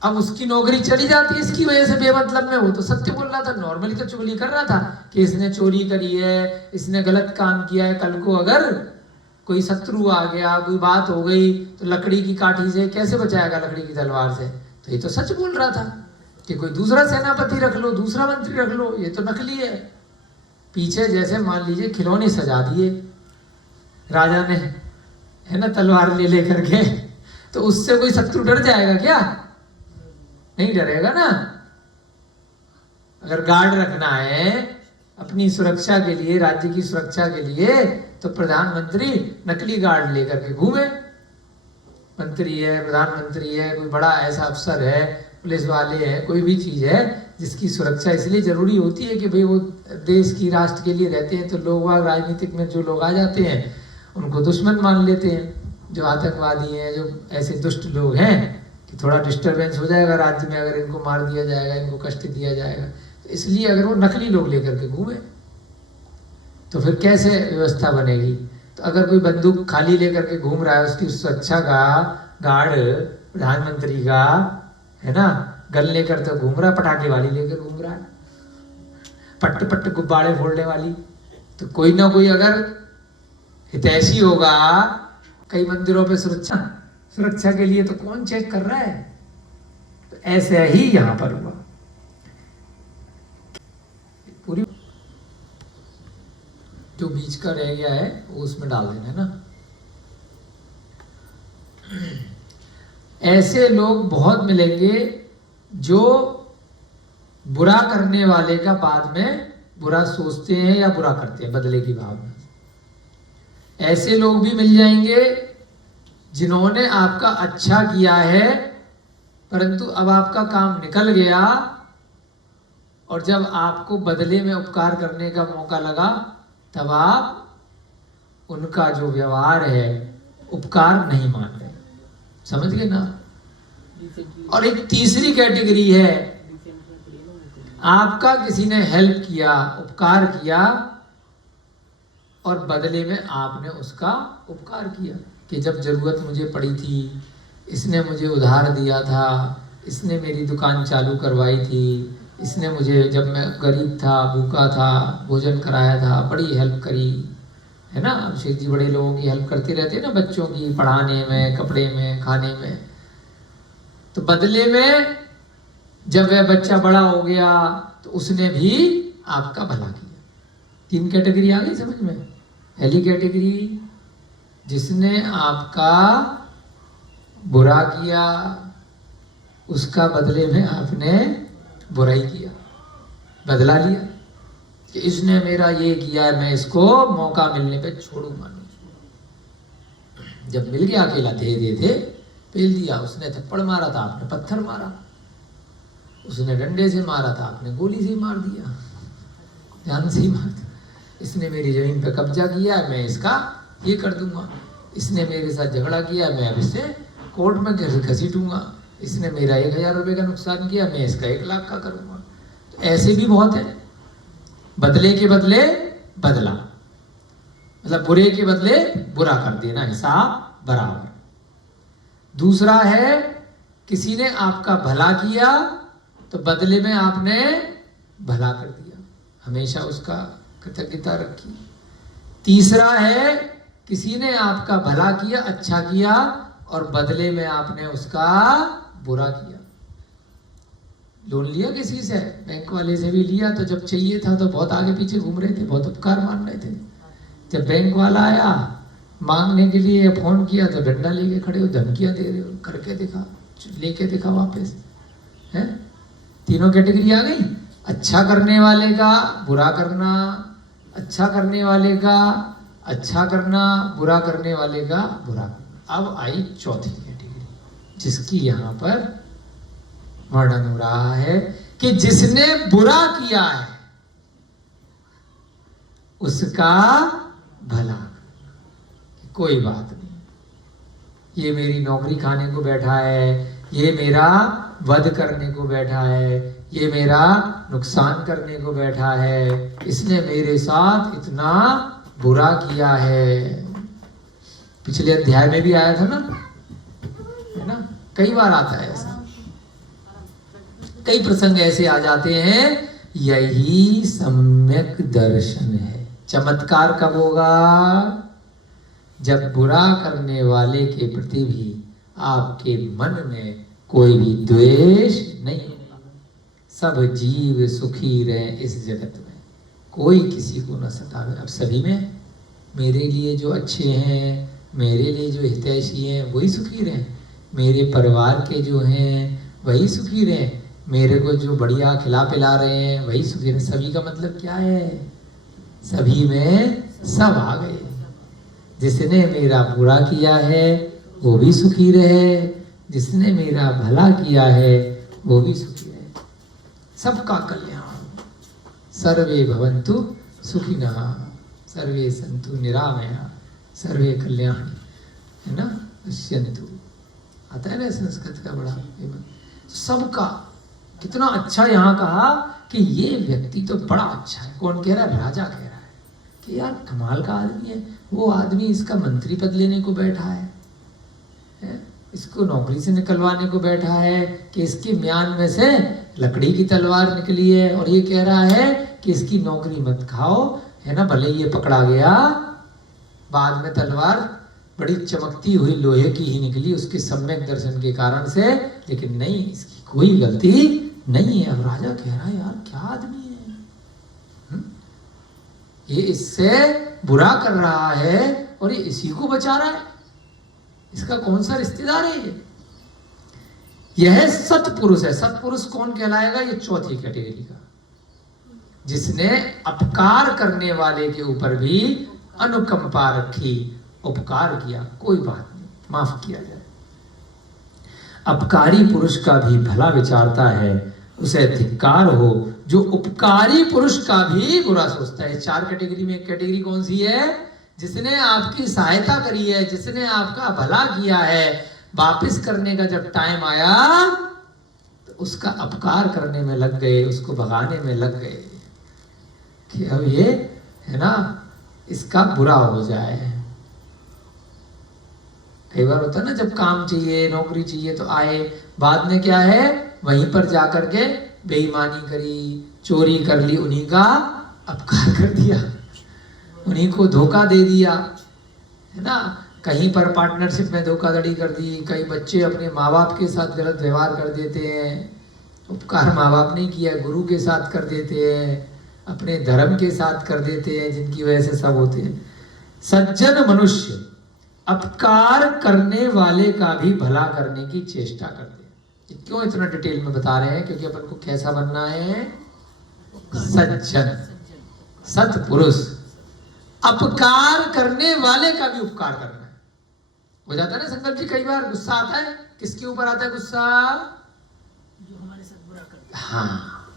अब उसकी नौकरी चली जाती है इसकी वजह से बेमतलब में। वो तो सत्य बोल रहा था, नॉर्मली तो चुगली कर रहा था कि इसने चोरी करी है, इसने गलत काम किया है। कल को अगर कोई शत्रु आ गया, कोई बात हो गई तो लकड़ी की काठी से कैसे बचाएगा, लकड़ी की तलवार से? तो ये तो सच बोल रहा था कि कोई दूसरा सेनापति रख लो, दूसरा मंत्री रख लो, ये तो नकली है। पीछे जैसे मान लीजिए खिलौने सजा दिए राजा ने, है ना, तलवार ले लेकर के, तो उससे कोई शत्रु डर जाएगा क्या? नहीं डरेगा ना। अगर गार्ड रखना है अपनी सुरक्षा के लिए, राज्य की सुरक्षा के लिए, तो प्रधानमंत्री नकली गार्ड लेकर के घूमे। मंत्री है, प्रधानमंत्री है, कोई बड़ा ऐसा अफसर है, पुलिस वाले हैं, कोई भी चीज है जिसकी सुरक्षा इसलिए जरूरी होती है कि भाई वो देश की राष्ट्र के लिए रहते हैं। तो लोग राजनीतिक में जो लोग आ जाते हैं उनको दुश्मन मान लेते हैं, जो आतंकवादी हैं, जो ऐसे दुष्ट लोग हैं कि थोड़ा डिस्टरबेंस हो जाएगा राज्य में अगर इनको मार दिया जाएगा, इनको कष्ट दिया जाएगा। तो इसलिए अगर वो नकली लोग लेकर के घूमे तो फिर कैसे व्यवस्था बनेगी? तो अगर कोई बंदूक खाली लेकर के घूम रहा है, उसकी सुरक्षा का गार्ड प्रधानमंत्री का, है ना, गन लेकर तो घूम रहा है, पटाखे वाली लेकर घूम रहा है, पट्ट पट्ट गुब्बारे फोड़ने वाली, तो कोई ना कोई अगर हितैषी होगा कई मंदिरों पे सुरक्षा के लिए, तो कौन चेक कर रहा है? तो ऐसे ही यहां पर हुआ। पूरी जो बीच का रह गया है वो उसमें डाल देना है ना। ऐसे लोग बहुत मिलेंगे जो बुरा करने वाले का बाद में बुरा सोचते हैं या बुरा करते हैं बदले की भावना। ऐसे लोग भी मिल जाएंगे जिन्होंने आपका अच्छा किया है, परंतु अब आपका काम निकल गया और जब आपको बदले में उपकार करने का मौका लगा तब आप उनका जो व्यवहार है उपकार नहीं मान रहे। समझ गए ना? और एक तीसरी कैटेगरी है, आपका किसी ने हेल्प किया, उपकार किया और बदले में आपने उसका उपकार किया कि जब जरूरत मुझे पड़ी थी, इसने मुझे उधार दिया था, इसने मेरी दुकान चालू करवाई थी, इसने मुझे जब मैं गरीब था, भूखा था, भोजन कराया था, बड़ी हेल्प करी, है ना। अभिषेक जी बड़े लोगों की हेल्प करते रहते हैं ना, बच्चों की पढ़ाने में, कपड़े में, खाने में। तो बदले में जब वह बच्चा बड़ा हो गया तो उसने भी आपका भला किया। 3 कैटेगरी आ गई समझ में। पहली कैटेगरी, जिसने आपका बुरा किया, उसका बदले में आपने बुराई किया, बदला लिया कि इसने मेरा ये किया है, मैं इसको मौका मिलने पे छोड़ूंगा नहीं। जब मिल गया अकेला दे दे दे पेल दिया। उसने थप्पड़ मारा था, आपने पत्थर मारा, उसने डंडे से मारा था, आपने गोली से मार दिया, जान से ही मार दिया। इसने मेरी जमीन पे कब्जा किया है, मैं इसका ये कर दूंगा। इसने मेरे साथ झगड़ा किया, मैं अब इससे कोर्ट में घसीटूंगा, इसने मेरा 1000 रुपये का नुकसान किया, मैं इसका 1 लाख का करूंगा। तो ऐसे भी बहुत है, बदले के बदले बदला, मतलब बुरे के बदले बुरा कर देना, हिसाब बराबर। दूसरा है किसी ने आपका भला किया तो बदले में आपने भला कर दिया, हमेशा उसका कृतज्ञता रखी। तीसरा है किसी ने आपका भला किया, अच्छा किया, और बदले में आपने उसका बुरा किया। लोन लिया किसी से, बैंक वाले से भी लिया, तो जब चाहिए था तो बहुत आगे पीछे घूम रहे थे, बहुत उपकार मान रहे थे। जब बैंक वाला आया मांगने के लिए, फोन किया तो डंडा लेके खड़े हो, धमकियां दे रहे हो, करके दिखा, लेके दिखा वापस। है तीनों कैटेगरी आ गई, अच्छा करने वाले का बुरा करना, अच्छा करने वाले का अच्छा करना, बुरा करने वाले का बुरा करना। अब आई चौथी कैटेगरी, जिसकी यहाँ पर वर्णन हो रहा है कि जिसने बुरा किया है उसका भला। कोई बात नहीं, ये मेरी नौकरी खाने को बैठा है, ये मेरा वध करने को बैठा है, ये मेरा नुकसान करने को बैठा है, इसने मेरे साथ इतना बुरा किया है। पिछले अध्याय में भी आया था ना, है ना, कई बार आता है ऐसा, कई प्रसंग ऐसे आ जाते हैं। यही सम्यक दर्शन है। चमत्कार कब होगा? जब बुरा करने वाले के प्रति भी आपके मन में कोई भी द्वेष नहीं होगा। सब जीव सुखी रहे इस जगत में, कोई किसी को न सतावे। अब सभी में मेरे लिए जो अच्छे हैं, मेरे लिए जो हितैषी हैं वही सुखी रहे, मेरे परिवार के जो हैं वही सुखी रहे, मेरे को जो बढ़िया खिला पिला रहे हैं वही सुखी रहे। सभी का मतलब क्या है? सभी में सब आ गए। जिसने मेरा बुरा किया है वो भी सुखी रहे, जिसने मेरा भला किया है वो भी सुखी रहे। सबका कल्याण। सर्वे भवन्तु सुखिनः, सर्वे सन्तु निरामया, सर्वे कल्याणी, है ना, पश्यन्तु। आता है ना संस्कृत का बड़ा सबका। कितना अच्छा यहाँ कहा कि ये व्यक्ति तो बड़ा अच्छा है। कौन कह रहा है? राजा कह रहा है कि यार कमाल का आदमी है वो आदमी, इसका मंत्री पद लेने को बैठा है, इसको नौकरी से निकलवाने को बैठा है, कि इसके म्यान में से लकड़ी की तलवार निकली है, और ये कह रहा है कि इसकी नौकरी मत खाओ, है ना, भले ये पकड़ा गया, बाद में तलवार बड़ी चमकती हुई लोहे की ही निकली उसके सम्यक दर्शन के कारण से, लेकिन नहीं, इसकी कोई गलती नहीं है। अब राजा कह रहा है यार क्या आदमी है, ये इससे बुरा कर रहा है और ये इसी को बचा रहा है, इसका कौन सा रिश्तेदार है ये? यह सत्पुरुष है। सत्पुरुष कौन कहलाएगा? ये चौथी कैटेगरी का, जिसने अपकार करने वाले के ऊपर भी अनुकंपा रखी, उपकार किया, कोई बात नहीं, माफ किया जाए। अपकारी पुरुष का भी भला विचारता है, उसे धिक्कार हो जो उपकारी पुरुष का भी बुरा सोचता है। 4 कैटेगरी में एक कैटेगरी कौन सी है? जिसने आपकी सहायता करी है, जिसने आपका भला किया है, वापिस करने का जब टाइम आया तो उसका अपकार करने में लग गए, उसको भगाने में लग गए कि अब ये, है ना, इसका बुरा हो जाए। कई बार होता है ना, जब काम चाहिए, नौकरी चाहिए तो आए, बाद में क्या है, वहीं पर जाकर के बेईमानी करी, चोरी कर ली, उन्हीं का अपकार कर दिया, उन्हीं को धोखा दे दिया, है ना। कहीं पर पार्टनरशिप में धोखाधड़ी कर दी। कई बच्चे अपने माँ बाप के साथ गलत व्यवहार कर देते हैं, उपकार माँ बाप ने किया, गुरु के साथ कर देते हैं, अपने धर्म के साथ कर देते हैं, जिनकी वजह से सब होते हैं। सज्जन मनुष्य अपकार करने वाले का भी भला करने की चेष्टा करते हैं। क्यों इतना डिटेल में बता रहे हैं? क्योंकि अपन को कैसा बनना है? सज्जन, सत्पुरुष। अपकार करने वाले का भी उपकार करना है। हो जाता है ना संकल्प जी, कई बार गुस्सा आता है, किसके ऊपर आता है गुस्सा? जो हमारे साथ बुरा करता है। हाँ,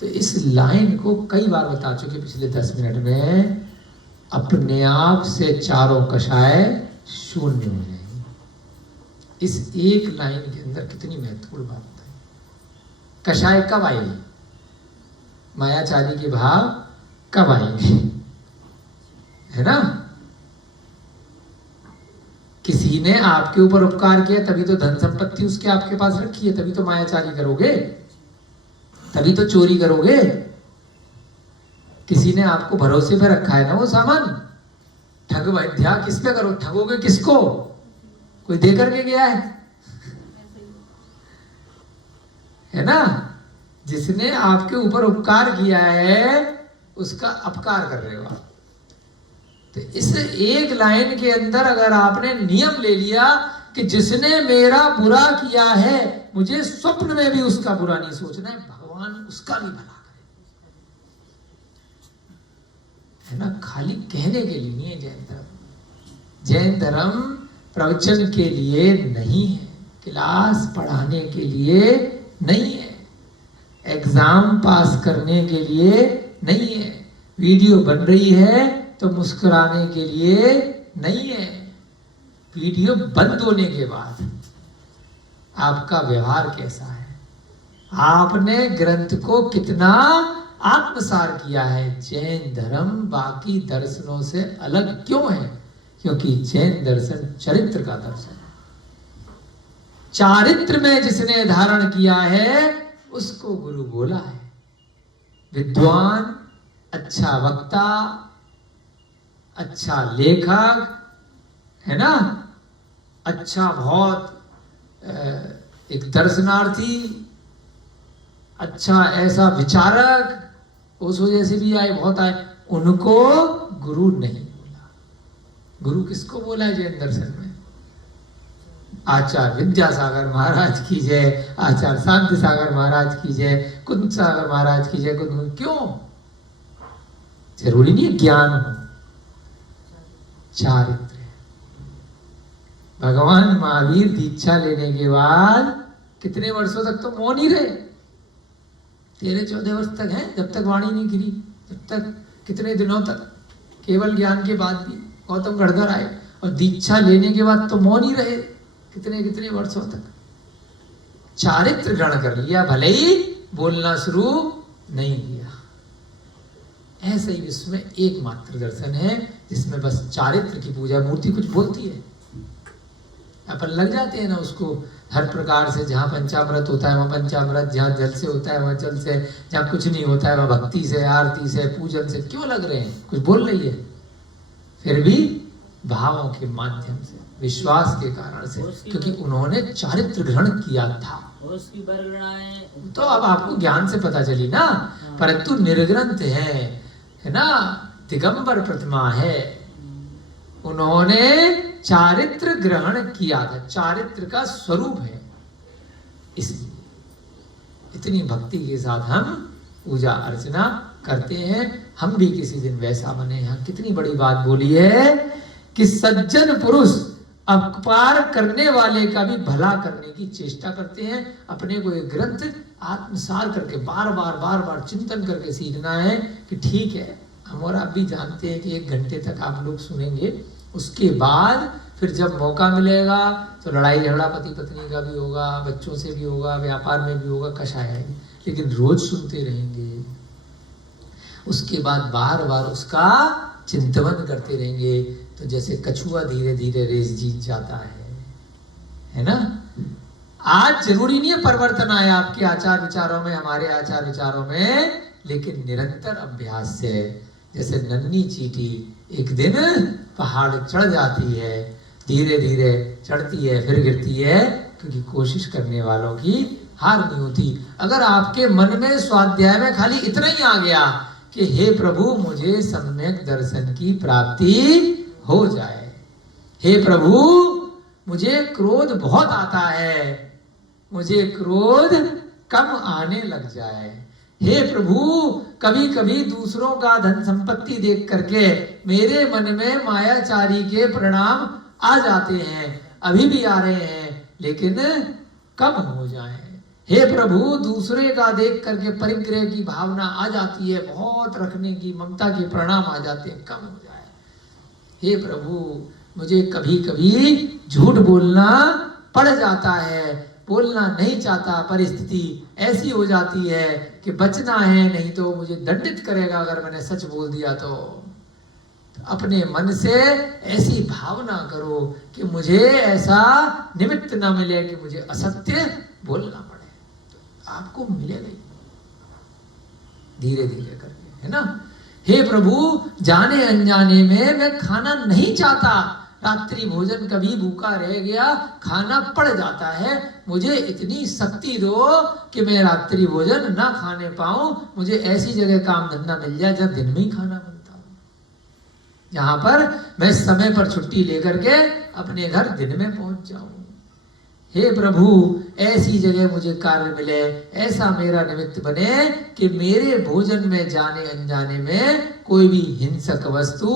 तो इस लाइन को कई बार बता चुके पिछले 10 मिनट में। अपने आप से चारों कषाय शून्य हो जाएंगे। इस एक लाइन के अंदर कितनी महत्वपूर्ण बात है। कषाय कब आएगी, मायाचारी के भाव कब आएंगे, है ना। किसी ने आपके ऊपर उपकार किया तभी तो धन संपत्ति उसके आपके पास रखी है, तभी तो मायाचारी करोगे, तभी तो चोरी करोगे। किसी ने आपको भरोसे पे रखा है ना वो सामान, ठग वैद्या किस पे करो, ठगोगे किसको, कोई दे करके गया है ना। जिसने आपके ऊपर उपकार किया है उसका अपकार कर रहे हो आप। तो इस एक लाइन के अंदर अगर आपने नियम ले लिया कि जिसने मेरा बुरा किया है मुझे स्वप्न में भी उसका बुरा नहीं सोचना है, भगवान उसका भी भला करे, है ना। खाली कहने के लिए नहीं है जैन धर्म। जैन धर्म प्रवचन के लिए नहीं है, क्लास पढ़ाने के लिए नहीं है, एग्जाम पास करने के लिए नहीं है, वीडियो बन रही है तो मुस्कुराने के लिए नहीं है। वीडियो बंद होने के बाद आपका व्यवहार कैसा है, आपने ग्रंथ को कितना आत्मसार किया है। जैन धर्म बाकी दर्शनों से अलग क्यों है, क्योंकि जैन दर्शन चरित्र का दर्शन है। चारित्र में जिसने धारण किया है उसको गुरु बोला है। विद्वान, अच्छा वक्ता, अच्छा लेखक, है ना, अच्छा बहुत एक दर्शनार्थी, अच्छा ऐसा विचारक, उस वजह से भी आए बहुत आए, उनको गुरु नहीं बोला। गुरु किसको बोला है जैन दर्शन में? आचार्य विद्यासागर महाराज की जय, आचार्य शांति सागर महाराज की जय, कुंद सागर महाराज की जय। क्यों? जरूरी नहीं ज्ञान हो, चारित्र। भगवान महावीर दीक्षा लेने के बाद कितने वर्षों तक तो मौन ही रहे, 13-14 वर्ष तक है, जब तक वाणी नहीं गिरी, जब तक कितने दिनों तक केवल ज्ञान के बाद भी गौतम गढ़धर आए, और दीक्षा लेने के बाद तो मौन ही रहे कितने कितने वर्षों तक। चारित्र ग्रहण कर लिया, भले ही बोलना शुरू नहीं किया। ऐसे ही इसमें एकमात्र दर्शन है जिसमें बस चारित्र की पूजा, मूर्ति कुछ बोलती है, अपन लग जाते हैं ना उसको हर प्रकार से। जहाँ पंचामृत होता है वहाँ पंचामृत, जहाँ जल से होता है वहाँ जल से, जहाँ कुछ नहीं होता है वहाँ भक्ति से, आरती से, पूजन से। क्यों लग रहे हैं? कुछ बोल रही है, फिर भी भावों के माध्यम से, विश्वास के कारण से, क्योंकि उन्होंने चारित्र ग्रहण किया था। उसकी वर्णनाएं तो अब आपको ज्ञान से पता चली ना, परंतु निर्ग्रंथ है ना, दिगंबर प्रतिमा है, उन्होंने चारित्र ग्रहण किया था, चारित्र का स्वरूप है। इसलिए इतनी भक्ति के साथ हम पूजा अर्चना करते हैं। हम भी किसी दिन वैसा बने। यहाँ कितनी बड़ी बात बोली है कि सज्जन पुरुष अपकार करने वाले का भी भला करने की चेष्टा करते हैं। अपने को एक ग्रंथ आत्मसार करके बार बार चिंतन करके सीखना है कि ठीक है, हम और आप भी जानते हैं कि 1 घंटे तक आप लोग सुनेंगे, उसके बाद फिर जब मौका मिलेगा तो लड़ाई झगड़ा पति पत्नी का भी होगा, बच्चों से भी होगा, व्यापार में भी होगा, कषाय है, लेकिन रोज सुनते रहेंगे। उसके बाद बार बार उसका चिंतन करते रहेंगे, तो जैसे कछुआ धीरे धीरे रेस जीत जाता है ना। आज जरूरी नहीं है परिवर्तन आए आपके आचार विचारों में, हमारे आचार विचारों में, लेकिन निरंतर अभ्यास से। जैसे नन्ही चींटी एक दिन पहाड़ चढ़ जाती है, धीरे धीरे चढ़ती है, फिर गिरती है, क्योंकि कोशिश करने वालों की हार नहीं होती। अगर आपके मन में स्वाध्याय में खाली इतना ही आ गया कि हे प्रभु मुझे सम्यक दर्शन की प्राप्ति हो जाए, हे प्रभु मुझे क्रोध बहुत आता है, मुझे क्रोध कम आने लग जाए, हे प्रभु कभी कभी दूसरों का धन संपत्ति देख करके मेरे मन में मायाचारी के परिणाम आ जाते हैं, अभी भी आ रहे हैं, लेकिन कम हो जाए। हे प्रभु दूसरे का देख करके परिग्रह की भावना आ जाती है, बहुत रखने की ममता के परिणाम आ जाते हैं, कम हो जाए। हे प्रभु मुझे कभी कभी झूठ बोलना पड़ जाता है, बोलना नहीं चाहता, परिस्थिति ऐसी हो जाती है कि बचना है, नहीं तो मुझे दंडित करेगा अगर मैंने सच बोल दिया तो अपने मन से ऐसी भावना करो कि मुझे ऐसा निमित्त ना मिले कि मुझे असत्य बोलना पड़े, तो आपको मिलेगा ही धीरे धीरे करके, है ना। हे प्रभु, जाने अनजाने में मैं खाना नहीं चाहता, रात्रि भोजन कभी भूखा रह गया, खाना पड़ जाता है, मुझे इतनी शक्ति दो कि मैं रात्रि भोजन ना खाने पाऊं, मुझे ऐसी जगह काम धंधा मिल जाए जब दिन में ही खाना बनता हो, जहां पर मैं समय पर छुट्टी लेकर के अपने घर दिन में पहुंच जाऊं। हे प्रभु, ऐसी जगह मुझे कार्य मिले, ऐसा मेरा निमित्त बने कि मेरे भोजन में जाने अनजाने में कोई भी हिंसक वस्तु,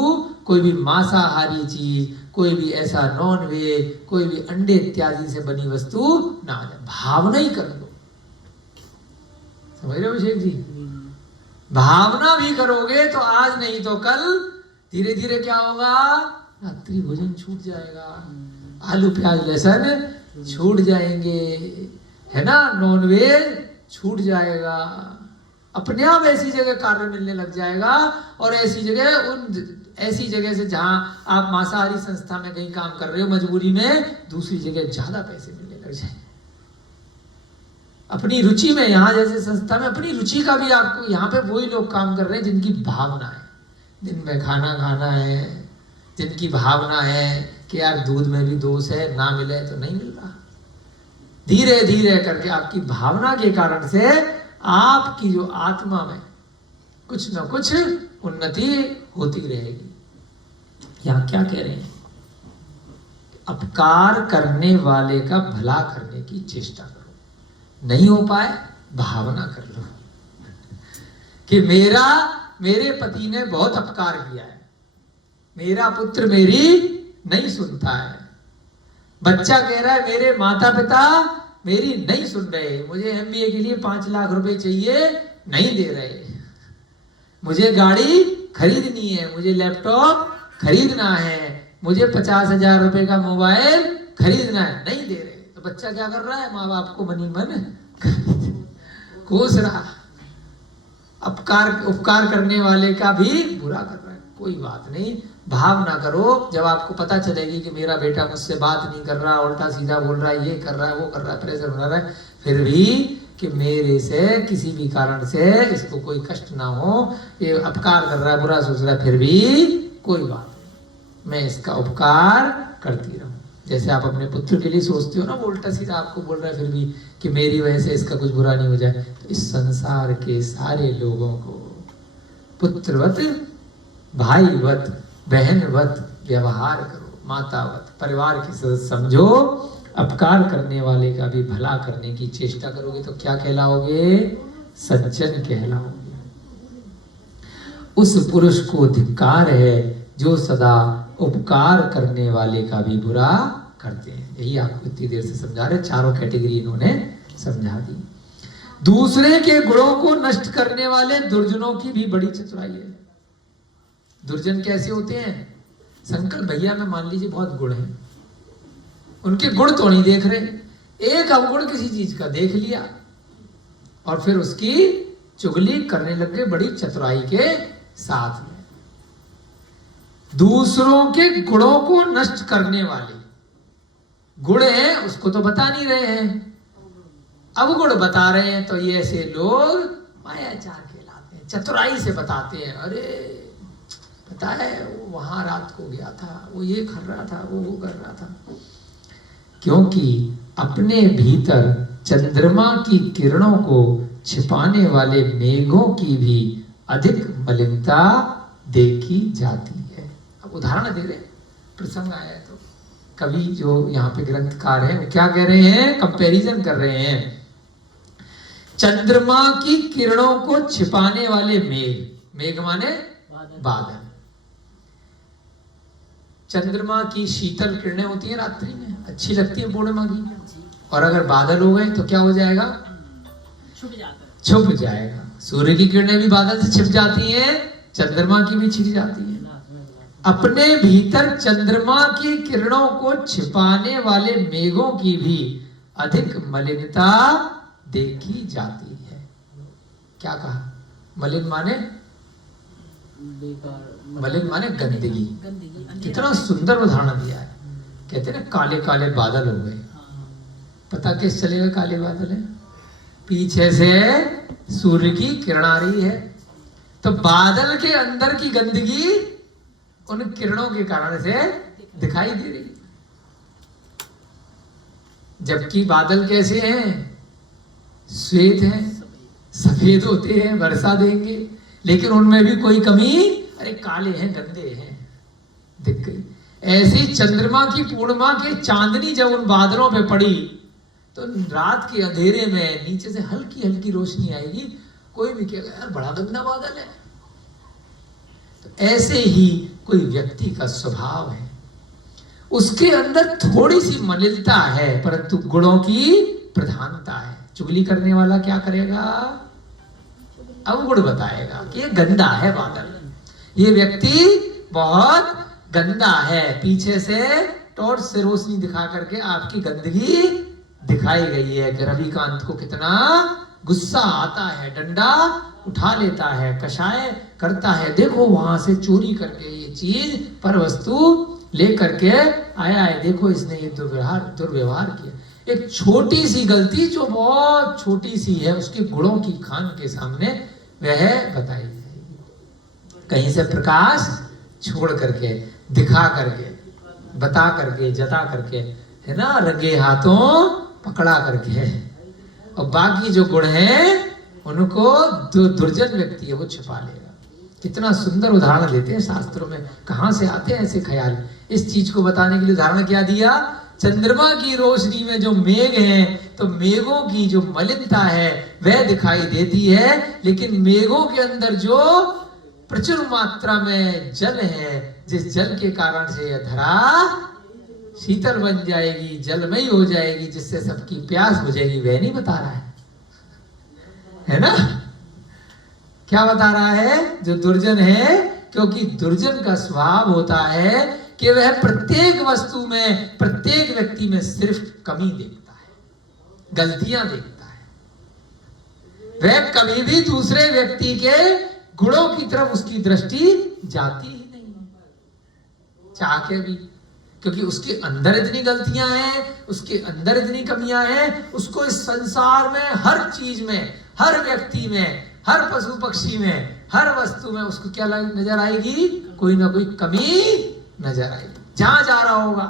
कोई भी मांसाहारी चीज, कोई भी ऐसा नॉन वेज, कोई भी अंडे इत्यादि से बनी वस्तु ना आ जाए। भावना ही कर लो, समझ रहे हो अभिषेक जी? भावना भी करोगे तो आज नहीं तो कल धीरे धीरे क्या होगा, रात्रि भोजन छूट जाएगा, आलू प्याज लहसुन छूट जाएंगे, है ना, नॉनवेज छूट जाएगा, अपने आप ऐसी जगह कार्य मिलने लग जाएगा। और ऐसी जगह से जहां आप मांसाहारी संस्था में कहीं काम कर रहे हो मजबूरी में, दूसरी जगह ज्यादा पैसे मिलने लग जाए। अपनी रुचि में, यहाँ जैसे संस्था में अपनी रुचि का भी आपको, यहाँ पे वही लोग काम कर रहे हैं जिनकी भावना है दिन में खाना खाना है, जिनकी भावना है कि यार दूध में भी दोष है, ना मिले तो नहीं मिल रहा। धीरे धीरे करके आपकी भावना के कारण से आपकी जो आत्मा में कुछ ना कुछ उन्नति होती रहेगी। यहां क्या कह रहे हैं, अपकार करने वाले का भला करने की चेष्टा करो, नहीं हो पाए भावना कर लो कि मेरे पति ने बहुत अपकार किया है, मेरा पुत्र मेरी नहीं सुनता है, बच्चा कह रहा है मेरे माता पिता मेरी नहीं सुन रहे, मुझे एमबीए के लिए 5 लाख रुपए चाहिए, नहीं दे रहे, मुझे गाड़ी खरीदनी है, मुझे लैपटॉप खरीदना है, मुझे 50,000 रुपए का मोबाइल खरीदना है, नहीं दे रहे। तो बच्चा क्या कर रहा है, माँ बाप को मनी मन कोस रहा, उपकार करने वाले का भी बुरा कर रहा है। कोई बात नहीं, भावना करो, जब आपको पता चलेगी कि मेरा बेटा मुझसे बात नहीं कर रहा, उल्टा सीधा बोल रहा है, ये कर रहा है, वो कर रहा है, प्रेशर बना रहा है, फिर भी कि मेरे से किसी भी कारण से इसको कोई कष्ट ना हो, ये अपकार कर रहा है, बुरा सोच रहा है, फिर भी कोई बात नहीं, मैं इसका उपकार करती रहूं। जैसे आप अपने पुत्र के लिए सोचते हो ना, वो उल्टा सीधा आपको बोल रहा है फिर भी कि मेरी वजह से इसका कुछ बुरा नहीं हो जाए, तो इस संसार के सारे लोगों को पुत्रवत, भाईवत, बहनवत व्यवहार करो, मातावत, परिवार के सदस्य समझो, अपकार करने वाले का भी भला करने की चेष्टा करोगे तो क्या कहलाओगे, सज्जन कहलाओगे। उस पुरुष को धिक्कार है जो सदा उपकार करने वाले का भी बुरा करते हैं। यही आपको इतनी देर से समझा रहे, चारों कैटेगरी इन्होंने समझा दी। दूसरे के गुणों को नष्ट करने वाले दुर्जनों की भी बड़ी चतुराई है। दुर्जन कैसे होते हैं, संकल्प भैया में मान लीजिए बहुत गुण है, उनके गुण तो नहीं देख रहे, एक अवगुण किसी चीज का देख लिया और फिर उसकी चुगली करने लग गए बड़ी चतुराई के साथ में। दूसरों के गुणों को नष्ट करने वाले, गुण है उसको तो बता नहीं रहे हैं, अवगुण बता रहे हैं, तो ये ऐसे लोग मायाचार कहलाते हैं, चतुराई से बताते हैं। अरे पता है वो वहां रात को गया था, वो ये कर रहा था, वो कर रहा था, क्योंकि अपने भीतर चंद्रमा की किरणों को छिपाने वाले मेघों की भी अधिक मलिनता देखी जाती है। अब उदाहरण दे रहे हैं, प्रसंग आया तो कवि जो यहाँ पे ग्रंथकार हैं वो क्या कह रहे हैं, कंपैरिजन कर रहे हैं, चंद्रमा की किरणों को छिपाने वाले मेघ, मेघ माने बादल, चंद्रमा की शीतल किरणें होती हैं रात्रि में, अच्छी लगती है पूर्णिमा की, और अगर बादल हो गए तो क्या हो जाएगा, छुप जाएगा। सूर्य की किरणें भी बादल से छिप जाती हैं, चंद्रमा की भी छिप जाती हैं, अपने भीतर चंद्रमा की किरणों को छिपाने वाले मेघों की भी अधिक मलिनता देखी जाती है। क्या कहा? मलिन माने बेकार, मलिन माने गंदगी। गंदगी, अंधेरा। कितना सुंदर उदाहरण दिया है। कहते हैं ना काले काले बादल हो गए। हाँ, पता कैसे चलेगा काले बादल है? पीछे से सूर्य की किरण आ रही है, तो बादल के अंदर की गंदगी उन किरणों के कारण से दिखाई दे रही। जबकि बादल कैसे हैं? श्वेत हैं, सफेद होते हैं, वर्षा देंगे, लेकिन उनमें भी कोई कमी, अरे काले हैं, गंदे हैं, दिख गई। ऐसी चंद्रमा की पूर्णिमा की चांदनी जब उन बादलों पे पड़ी तो रात के अंधेरे में नीचे से हल्की हल्की रोशनी आएगी, कोई भी कहेगा यार बड़ा गंदा बादल है। तो ऐसे ही कोई व्यक्ति का स्वभाव है, उसके अंदर थोड़ी सी मलिनता है परंतु गुणों की प्रधानता है। चुगली करने वाला क्या करेगा? अवगुण बताएगा कि ये गंदा है बादल, ये व्यक्ति बहुत गंदा है। पीछे से टॉर्च से रोशनी दिखा करके आपकी गंदगी दिखाई गई है कि रविकांत को कितना गुस्सा आता है, डंडा उठा लेता है, कषाय करता है, देखो वहां से चोरी करके ये चीज पर वस्तु ले करके आया है, देखो इसने ये दुर्व्यवहार किया। एक छोटी सी गलती जो बहुत छोटी सी है उसके गुणों की खान के सामने वह बताई जाएगी। कहीं से प्रकाश छोड़ करके, दिखा करके, बता करके, जता करके, है ना, रंगे हाथों पकड़ा करके, और बाकी जो गुण हैं उनको जो दुर्जन व्यक्ति है वो छिपा लेगा। कितना सुंदर उदाहरण देते हैं शास्त्रों में, कहां से आते हैं ऐसे ख्याल। इस चीज को बताने के लिए उदाहरण क्या दिया? चंद्रमा की रोशनी में जो मेघ हैं तो मेघों की जो मलिनता है वह दिखाई देती है, लेकिन मेघों के अंदर जो प्रचुर मात्रा में जल है, जिस जल के कारण से यह धरा शीतल बन जाएगी, जलमयी हो जाएगी, जिससे सबकी प्यास बुझेगी, वह नहीं बता रहा है ना? क्या बता रहा है? जो दुर्जन है, क्योंकि दुर्जन का स्वभाव होता है कि वह प्रत्येक वस्तु में, प्रत्येक व्यक्ति में सिर्फ कमी देखता है, गलतियां देखता है। वह कभी भी दूसरे व्यक्ति के गुणों की तरफ उसकी दृष्टि जाती ही नहीं, चाह के भी, क्योंकि उसके अंदर इतनी गलतियां हैं, उसके अंदर इतनी कमियां हैं। उसको इस संसार में हर चीज में, हर व्यक्ति में, हर पशु पक्षी में, हर वस्तु में उसको क्या नजर आएगी? कोई ना कोई कमी नजर आएगी। जहां जा रहा होगा,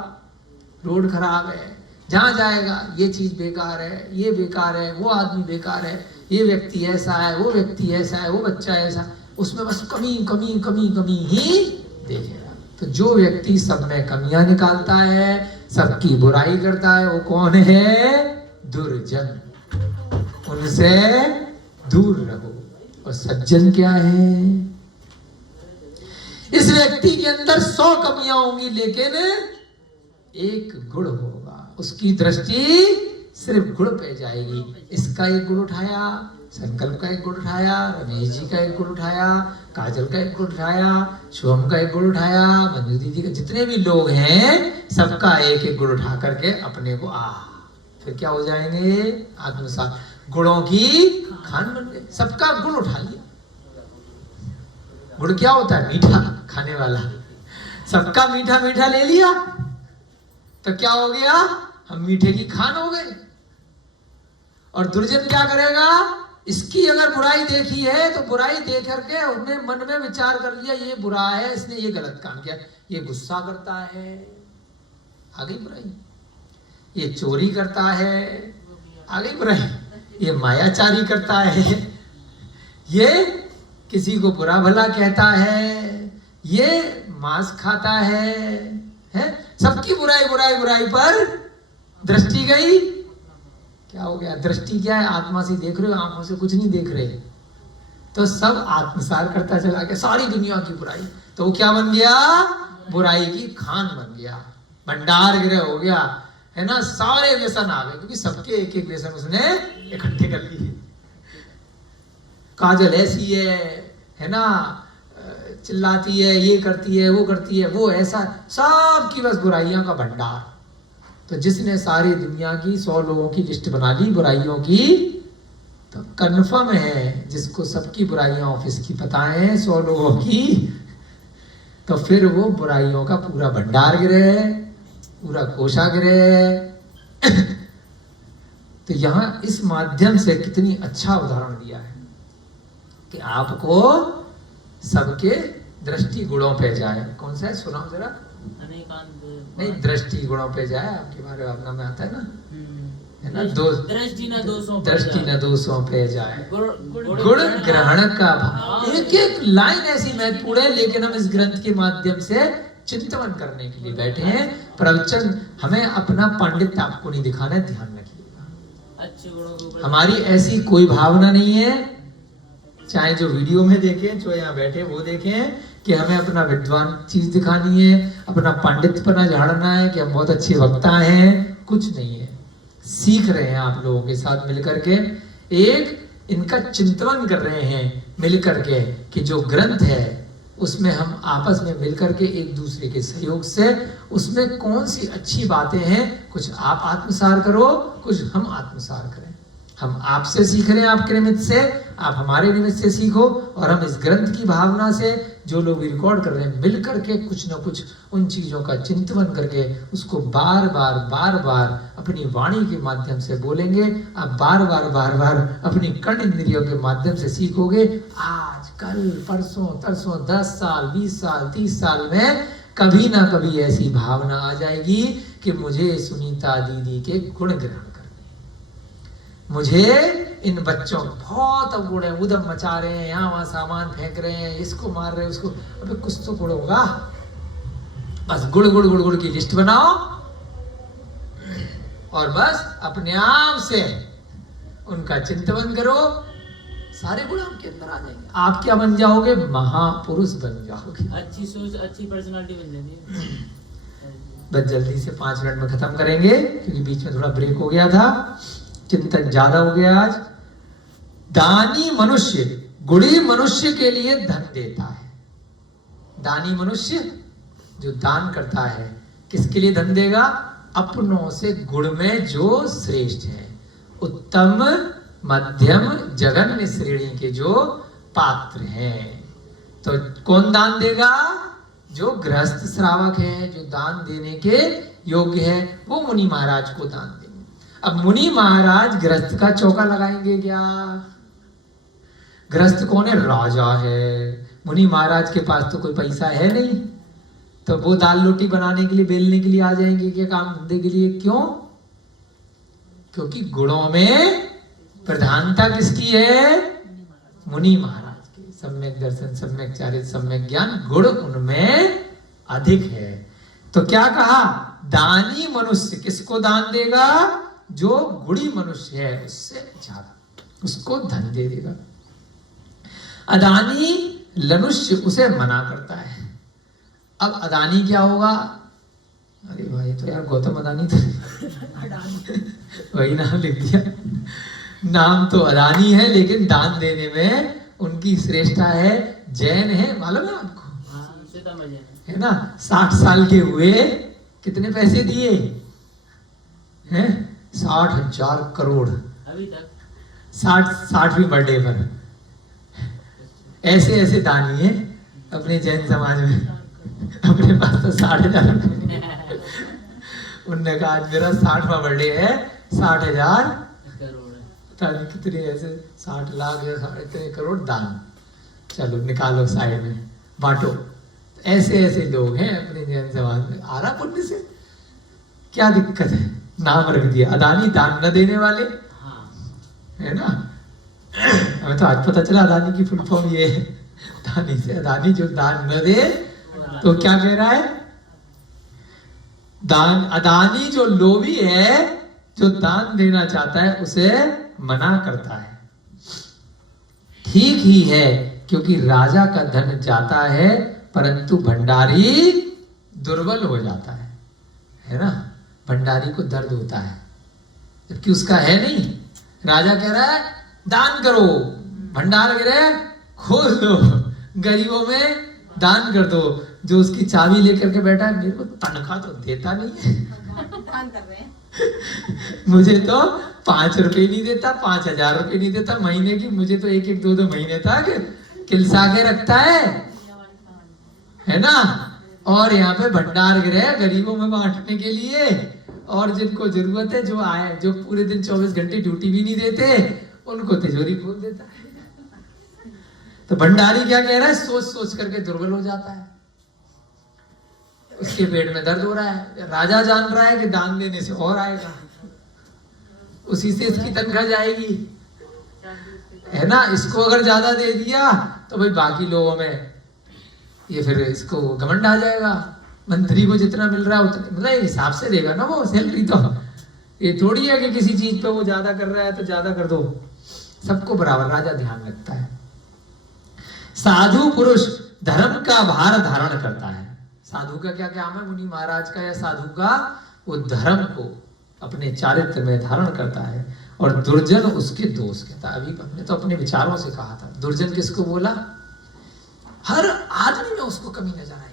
रोड खराब है, जहां जाएगा ये चीज बेकार है, ये बेकार है, वो आदमी बेकार है, ये व्यक्ति ऐसा है, वो व्यक्ति ऐसा है, वो बच्चा ऐसा, उसमें बस कमी कमी कमी कमी ही देखेगा। तो जो व्यक्ति सब में कमियां निकालता है, सबकी बुराई करता है, वो कौन है? दुर्जन। उनसे दूर रहो। और सज्जन क्या है? इस व्यक्ति के अंदर 100 कमियां होंगी लेकिन एक गुण होगा, उसकी दृष्टि सिर्फ गुण पे जाएगी। इसका एक गुण उठाया, संकल्प का एक गुण उठाया, रमेश जी का एक गुण उठाया, काजल का एक गुण उठाया, शुभम का एक गुण उठाया, मंजू दीदी का, जितने भी लोग हैं सबका एक एक गुण उठा करके अपने को फिर क्या हो जाएंगे? आत्मसात, गुणों की खान बन गए। सबका गुण उठा लिया। गुण क्या होता है? मीठा खाने वाला। सबका मीठा मीठा ले लिया तो क्या हो गया? हम मीठे की खान हो गए। और दुर्जन क्या करेगा? इसकी अगर बुराई देखी है तो बुराई देख करके उसने मन में विचार कर लिया ये बुरा है, इसने ये गलत काम किया, ये गुस्सा करता है, आ गई बुराई। ये चोरी करता है, आ गई बुराई। ये मायाचारी करता है, ये किसी को बुरा भला कहता है, ये मांस खाता है? सबकी बुराई बुराई बुराई पर दृष्टि गई। क्या हो गया? दृष्टि क्या है? आत्मा से देख रहे हो, आंखों से कुछ नहीं देख रहे, तो सब आत्मसार करता चला गया, सारी दुनिया की बुराई। तो वो क्या बन गया? बुराई की खान बन गया, भंडार गृह हो गया, है ना? सारे व्यसन आ गए, क्योंकि सबके एक एक व्यसन उसने इकट्ठे कर लिए। काजल ऐसी है ना, चिल्लाती है, ये करती है, वो करती है, वो ऐसा, सब की बस बुराइयों का भंडार। तो जिसने सारी दुनिया की 100 लोगों की लिस्ट बना ली बुराइयों की, तो कन्फर्म है जिसको सबकी बुराइयां ऑफिस की पता है 100 लोगों की, तो फिर वो बुराइयों का पूरा भंडार गिरे, पूरा कोषागृह। तो यहाँ इस माध्यम से कितनी अच्छा उदाहरण दिया है कि आपको सबके दृष्टि गुणों पे जाए। कौन सा है, सुनाओ जरा। अनेकांत नहीं, दृष्टि गुणों पे जाए, आपके बारे में अपना में आता है ना, है ना, दृष्टि न दोषों पे दृष्टि न दोषों पे जाए, गुण गुण ग्रहण का भाव। एक एक लाइन ऐसी महत्वपूर्ण है, लेकिन हम इस ग्रंथ के माध्यम से चिंतन करने के लिए बैठे हैं। प्रवचन हमें अपना पांडित्य आपको नहीं दिखाना है, ध्यान रखिएगा। अच्छे गुणों के ऊपर हमारी ऐसी कोई भावना नहीं है, चाहे जो वीडियो में देखें, जो यहाँ बैठे वो देखें, कि हमें अपना विद्वान चीज दिखानी है, अपना पांडित्यपना झाड़ना है कि हम बहुत अच्छे वक्ता हैं। कुछ नहीं है, सीख रहे हैं आप लोगों के साथ मिलकर के, एक इनका चिंतन कर रहे हैं मिलकर के, कि जो ग्रंथ है उसमें हम आपस में मिलकर के एक दूसरे के सहयोग से उसमें कौन सी अच्छी बातें हैं, कुछ आप आत्मसार करो, कुछ हम आत्मसार करें। हम आपसे सीख रहे हैं, आपके निमित्त से, आप हमारे निमित्त से सीखो, और हम इस ग्रंथ की भावना से जो लोग रिकॉर्ड कर रहे हैं मिल करके कुछ ना कुछ उन चीजों का चिंतन करके उसको बार बार अपनी वाणी के माध्यम से बोलेंगे। आप बार बार अपनी कर्ण इंद्रियों के माध्यम से सीखोगे। आज कल परसों तरसों 10 साल 20 साल 30 साल में कभी ना कभी ऐसी भावना आ जाएगी कि मुझे सुनीता दीदी के गुण ग्रहण, मुझे इन बच्चों बहुत अवगुण है, उदम मचा रहे हैं, यहाँ वहां सामान फेंक रहे हैं, इसको मार रहे हैं, उसको, अबे कुछ तो गुण होगा। बस गुड़ गुड़ गुड़ गुड़ की लिस्ट बनाओ और बस अपने आप से उनका चिंतन करो, सारे गुण आपके अंदर आ जाएंगे। आप क्या बन जाओगे, महापुरुष बन जाओगे। अच्छी सोच, अच्छी पर्सनालिटी बन जाती है। बस जल्दी से 5 मिनट में खत्म करेंगे, क्योंकि बीच में थोड़ा ब्रेक हो गया था, चिंतन ज्यादा हो गया आज। दानी मनुष्य, गुणी मनुष्य के लिए धन देता है। दानी मनुष्य जो दान करता है, किसके लिए धन देगा, अपनों से गुण में जो श्रेष्ठ है, उत्तम मध्यम जघन्य श्रेणी के जो पात्र हैं। तो कौन दान देगा, जो गृहस्थ श्रावक है, जो दान देने के योग्य है, वो मुनि महाराज को दान देंगे। अब मुनि महाराज गृहस्थ का चौका लगाएंगे क्या, गृहस्थ कौन है, राजा है। मुनि महाराज के पास तो कोई पैसा है नहीं, तो वो दाल रोटी बनाने के लिए, बेलने के लिए आ जाएंगे क्या, काम धंधे के लिए? क्यों? क्योंकि गुणों में प्रधानता किसकी है, मुनि महाराज की। सम्यक दर्शन, सम्यक चारित्र, सम्यक ज्ञान, गुण उनमें अधिक है। तो क्या कहा, दानी मनुष्य किसको दान देगा, जो गुणी मनुष्य है उससे ज्यादा, उसको धन दे देगा। अदानी लनुष्य उसे मना करता है। अब अदानी क्या होगा, अरे भाई तो यार गौतम अदानी तो वही नाम लिख दिया, नाम तो अदानी है लेकिन दान देने में उनकी श्रेष्ठता है। जैन है, मालूम है आपको, है ना, 60 साल के हुए, कितने पैसे दिए हैं, 60,000 करोड़ अभी तक, 60वीं बर्थडे पर। ऐसे ऐसे दानी है अपने जैन समाज में, अपने पास तो 60,000 रुपए। उनने कहा आज मेरा 60वां बर्थडे है, 60,000 करोड़, कितने ऐसे 60 लाख या 60 करोड़ दान, चलो निकालो साइड में बांटो। ऐसे ऐसे लोग हैं अपने जैन समाज में। आ रहा पुण्य से क्या दिक्कत है, नाम रख दिया अदानी, दान न देने वाले, है ना। हमें तो आज पता चला अदानी की फुल फॉर्म ये है, दानी से अदानी, जो दान न दे। तो क्या कह रहा है, दान, अदानी जो लोभी है, जो दान देना चाहता है उसे मना करता है। ठीक ही है, क्योंकि राजा का धन जाता है परंतु भंडारी दुर्बल हो जाता है ना। भंडारी को दर्द होता है जबकि उसका है नहीं। राजा कह रहा है दान करो, भंडार गिरे खोल दो, गरीबों में दान कर दो। जो उसकी चाबी लेकर के बैठा है, मेरे को तनख्वाह तो देता नहीं है, दान कर रहे हैं। मुझे तो 5 रुपए नहीं देता, 5,000 रुपए नहीं देता महीने की, मुझे तो 1-1, 2-2 महीने तक किलसा के रखता है ना। और यहाँ पे भंडार गृह गरीबों में बांटने के लिए, और जिनको जरूरत है, जो आए, जो पूरे दिन 24 घंटे ड्यूटी भी नहीं देते, उनको तिजोरी खोल देता है। तो भंडारी क्या कह रहा है, सोच सोच करके दुर्बल हो जाता है, उसके पेट में दर्द हो रहा है। राजा जान रहा है कि दान देने से और आएगा, उसी से इसकी तनख्वाह जाएगी, है ना। इसको अगर ज्यादा दे दिया तो भाई बाकी लोगों में ये फिर इसको घमंड आ जाएगा। मंत्री को जितना मिल रहा है उतना मतलब हिसाब से देगा ना वो सैलरी। तो ये थोड़ी है कि किसी चीज पे वो ज्यादा कर रहा है तो ज्यादा कर दो, सबको बराबर राजा ध्यान रखता है। साधु पुरुष धर्म का भार धारण करता है। साधु का क्या काम है, मुनि महाराज का या साधु का, वो धर्म को अपने चारित्र में धारण करता है, और दुर्जन उसके दोष कहता है। अभी हमने तो अपने विचारों से कहा था, दुर्जन किसको बोला, हर आदमी में उसको कमी नजर आएगी,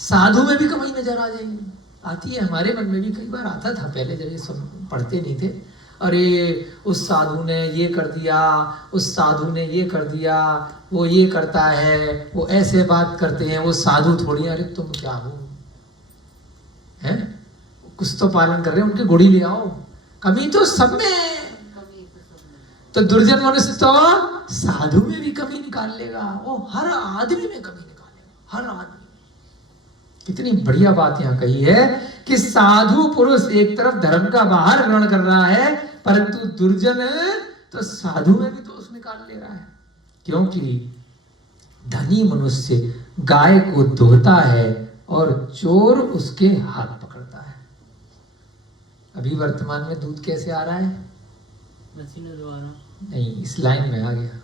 साधु में भी कमी नजर आ जाएगी, आती है। हमारे मन में भी कई बार आता था पहले, जब ये सब पढ़ते नहीं थे, अरे उस साधु ने ये कर दिया, उस साधु ने ये कर दिया, वो ये करता है, वो ऐसे बात करते हैं, वो साधु थोड़ी। अरे तुम क्या हो, हैं, कुछ तो पालन कर रहे हैं, उनकी गुड़ी ले आओ, कमी तो सब में है। तो दुर्जन मनुष्य तो साधु में भी कमी निकाल लेगा, वो हर आदमी में कमी निकालेगा, हर आदमी। कितनी बढ़िया बात यहाँ कही है कि साधु पुरुष एक तरफ धर्म का बाहर ग्रहण कर रहा है, परंतु दुर्जन तो साधु में भी दोष निकाल ले रहा है। क्योंकि धनी मनुष्य गाय को धोता है और चोर उसके हाथ पकड़ता है। अभी वर्तमान में दूध कैसे आ रहा है, मशीनों द्वारा नहीं, इस लाइन में आ गया।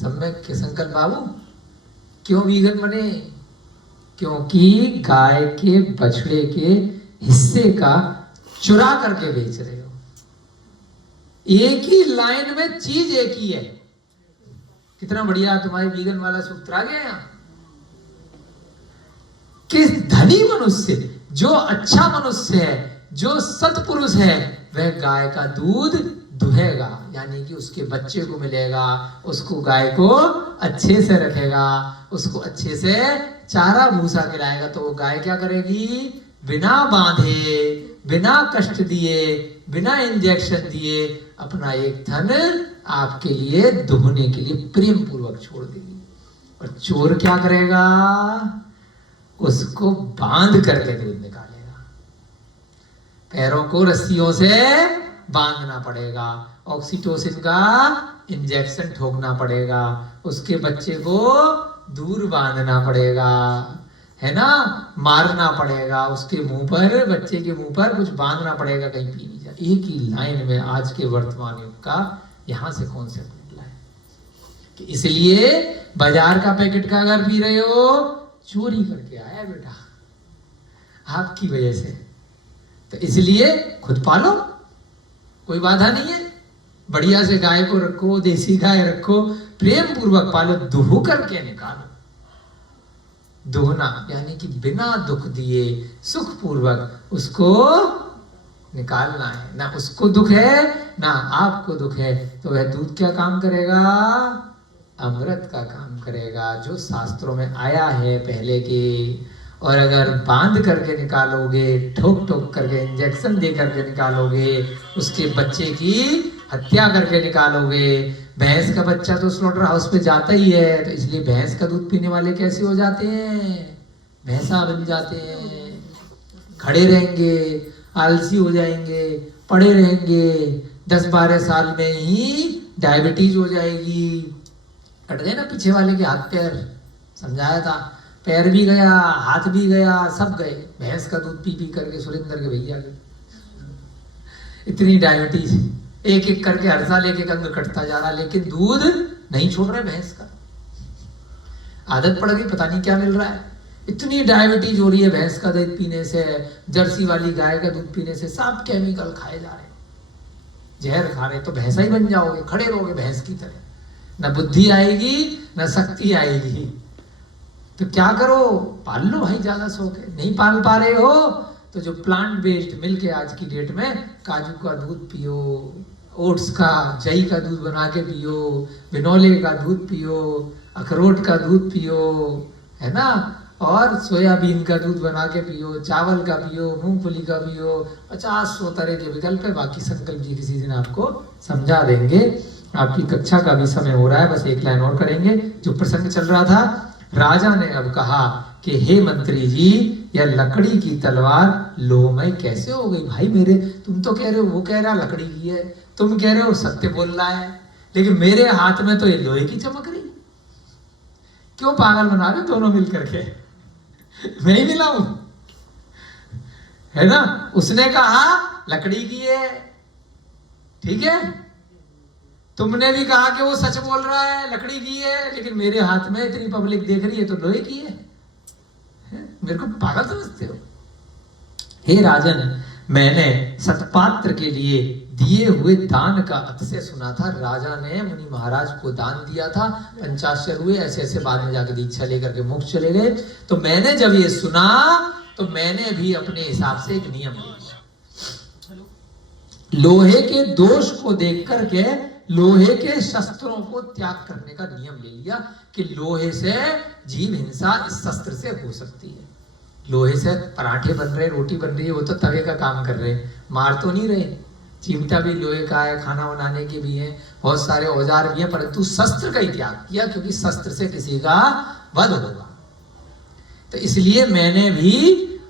सम्यक के संकल्प बाबू क्यों वीगन बने, क्योंकि गाय के बछड़े के हिस्से का चुरा करके बेच रहे हो। एक ही लाइन में चीज एक ही है। कितना बढ़िया तुम्हारे वीगन वाला सूत्र आ गया यहाँ कि धनी मनुष्य, जो अच्छा मनुष्य है, जो सत्पुरुष है, वह गाय का दूध दुहेगा, यानी कि उसके बच्चे को मिलेगा, उसको गाय को अच्छे से रखेगा, उसको अच्छे से चारा भूसा खिलाएगा। तो वो गाय क्या करेगी, बिना बांधे, बिना कष्ट दिए, बिना इंजेक्शन दिए अपना एक थन आपके लिए दुहने के लिए प्रेम पूर्वक छोड़ देगी। और चोर क्या करेगा, उसको बांध करके दूध निकालेगा, पैरों को रस्सियों से बांधना पड़ेगा, ऑक्सीटोसिन का इंजेक्शन ठोकना पड़ेगा, उसके बच्चे को दूर बांधना पड़ेगा, है ना, मारना पड़ेगा, उसके मुंह पर, बच्चे के मुंह पर कुछ बांधना पड़ेगा, कहीं पी नहीं जाए। एक ही लाइन में आज के वर्तमान युग का यहां से कॉन्सेप्ट निकला है कि इसलिए बाजार का पैकेट का अगर पी रहे हो, चोरी करके आया बेटा आपकी वजह से। तो इसलिए खुद पालो, कोई बाधा नहीं है, बढ़िया से गाय को रखो, देसी गाय रखो, प्रेम पूर्वक पालो, दुह करके निकालो। दुहना यानी कि बिना दुख दिए सुख पूर्वक उसको निकालना है। ना उसको दुख है ना आपको दुख है, तो वह दूध क्या काम करेगा, अमृत का काम करेगा, जो शास्त्रों में आया है पहले के। और अगर बांध करके निकालोगे, ठोक ठोक करके इंजेक्शन दे करके निकालोगे, उसके बच्चे की हत्या करके निकालोगे। भैंस का बच्चा तो स्लॉटर हाउस पे जाता ही है, तो इसलिए भैंस का दूध पीने वाले कैसे हो जाते हैं, भैंसा बन जाते हैं, खड़े रहेंगे, आलसी हो जाएंगे, पड़े रहेंगे, 10-12 साल में ही डायबिटीज हो जाएगी। कट गए ना पीछे वाले के हाथ पैर, समझाया था, पैर भी गया, हाथ भी गया, सब गए, भैंस का दूध पी पी करके सुरेंद्र के भैया के। इतनी डायबिटीज, एक एक करके हर साल एक एक अंग कटता जा रहा, लेकिन दूध नहीं छोड़ रहे भैंस का। आदत पड़ गई, पता नहीं क्या मिल रहा है, इतनी डायबिटीज हो रही है भैंस का दूध पीने से, जर्सी वाली गाय का दूध पीने से। सब केमिकल खाए जा रहे, जहर खा रहे, तो भैंसा ही बन जाओगे, खड़े रहोगे भैंस की तरह। न बुद्धि आएगी न शक्ति आएगी। तो क्या करो, पाल लो भाई, ज्यादा शौक है। नहीं पाल पा रहे हो तो जो प्लांट बेस्ड मिल्क है आज की डेट में, काजू का दूध पियो, ओट्स का, जई का दूध बना के पियो, बिनोले का दूध पियो, अखरोट का दूध पियो, है ना, और सोयाबीन का दूध बना के पियो, चावल का पियो, मूंगफली का पियो, 50-100 तरह के विकल्प है। बाकी संकल्प जी किसी दिन आपको समझा देंगे। आपकी कक्षा का भी समय हो रहा है, बस एक लाइन और करेंगे। जो प्रसंग चल रहा था, राजा ने अब कहा कि हे मंत्री जी, यह लकड़ी की तलवार लोहमय कैसे हो गई? भाई मेरे, तुम तो कह रहे हो, वो कह रहा लकड़ी की है, तुम कह रहे हो सत्य बोल रहा है, लेकिन मेरे हाथ में तो ये लोहे की चमक रही। क्यों पागल बना रहे दोनों मिल करके? मैं ही मिला हूं, है ना। उसने कहा लकड़ी की है, ठीक है, तुमने भी कहा कि वो सच बोल रहा है, लकड़ी की है, लेकिन मेरे हाथ में इतनी पब्लिक देख रही है तो लोहे की है। मेरे को पागल समझते हो? हे राजन, मैंने सतपात्र के लिए दिए हुए दान का अतिशय सुना था। राजा ने मुनि महाराज को दान दिया था, 50 हुए, ऐसे ऐसे बाद में जाके दीक्षा लेकर के मोक्ष चले गए। तो मैंने जब ये सुना तो मैंने भी अपने हिसाब से एक नियम ले लिया। लोहे के दोष को देख करके लोहे के शस्त्रों को त्याग करने का नियम ले लिया कि लोहे से जीव हिंसा इस शस्त्र से हो सकती है। लोहे से पराठे बन रहे, रोटी बन रही है, वो तो तवे का काम कर रहे हैं, मार तो नहीं रहे। चिमटा भी लोहे का है, खाना बनाने के भी हैं, बहुत सारे औजार भी हैं, परंतु शस्त्र का ही त्याग किया, क्योंकि शस्त्र से किसी का वध होगा। तो इसलिए मैंने भी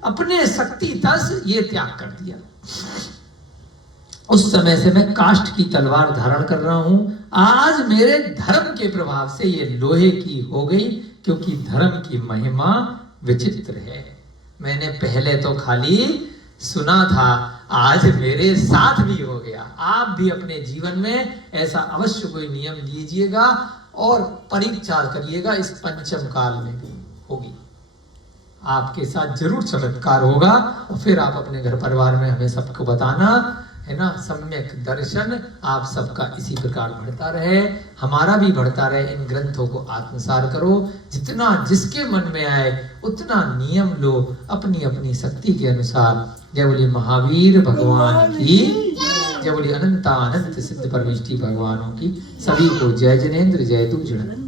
अपने शक्ति तस ये त्याग कर दिया। उस समय से मैं काष्ठ की तलवार धारण कर रहा हूं। आज मेरे धर्म के प्रभाव से ये लोहे की हो गई, क्योंकि धर्म की महिमा विचित्र है। मैंने पहले तो खाली सुना था, आज मेरे साथ भी हो गया। आप भी अपने जीवन में ऐसा अवश्य कोई नियम लीजिएगा और परीक्षा करिएगा, इस पंचम काल में भी होगी। आपके साथ जरूर चमत्कार होगा और फिर आप अपने घर परिवार में हमें सबको बताना, है ना। सम्यक दर्शन आप सबका इसी प्रकार बढ़ता रहे, हमारा भी बढ़ता रहे। इन ग्रंथों को आत्मसार करो, जितना जिसके मन में आए उतना नियम लो अपनी अपनी शक्ति के अनुसार। जय बोले महावीर भगवान की, जय बोले अनंत सिद्ध परमेष्टि भगवानों की। सभी को जय जिनेन्द्र, जय तू जिनेन्द्र।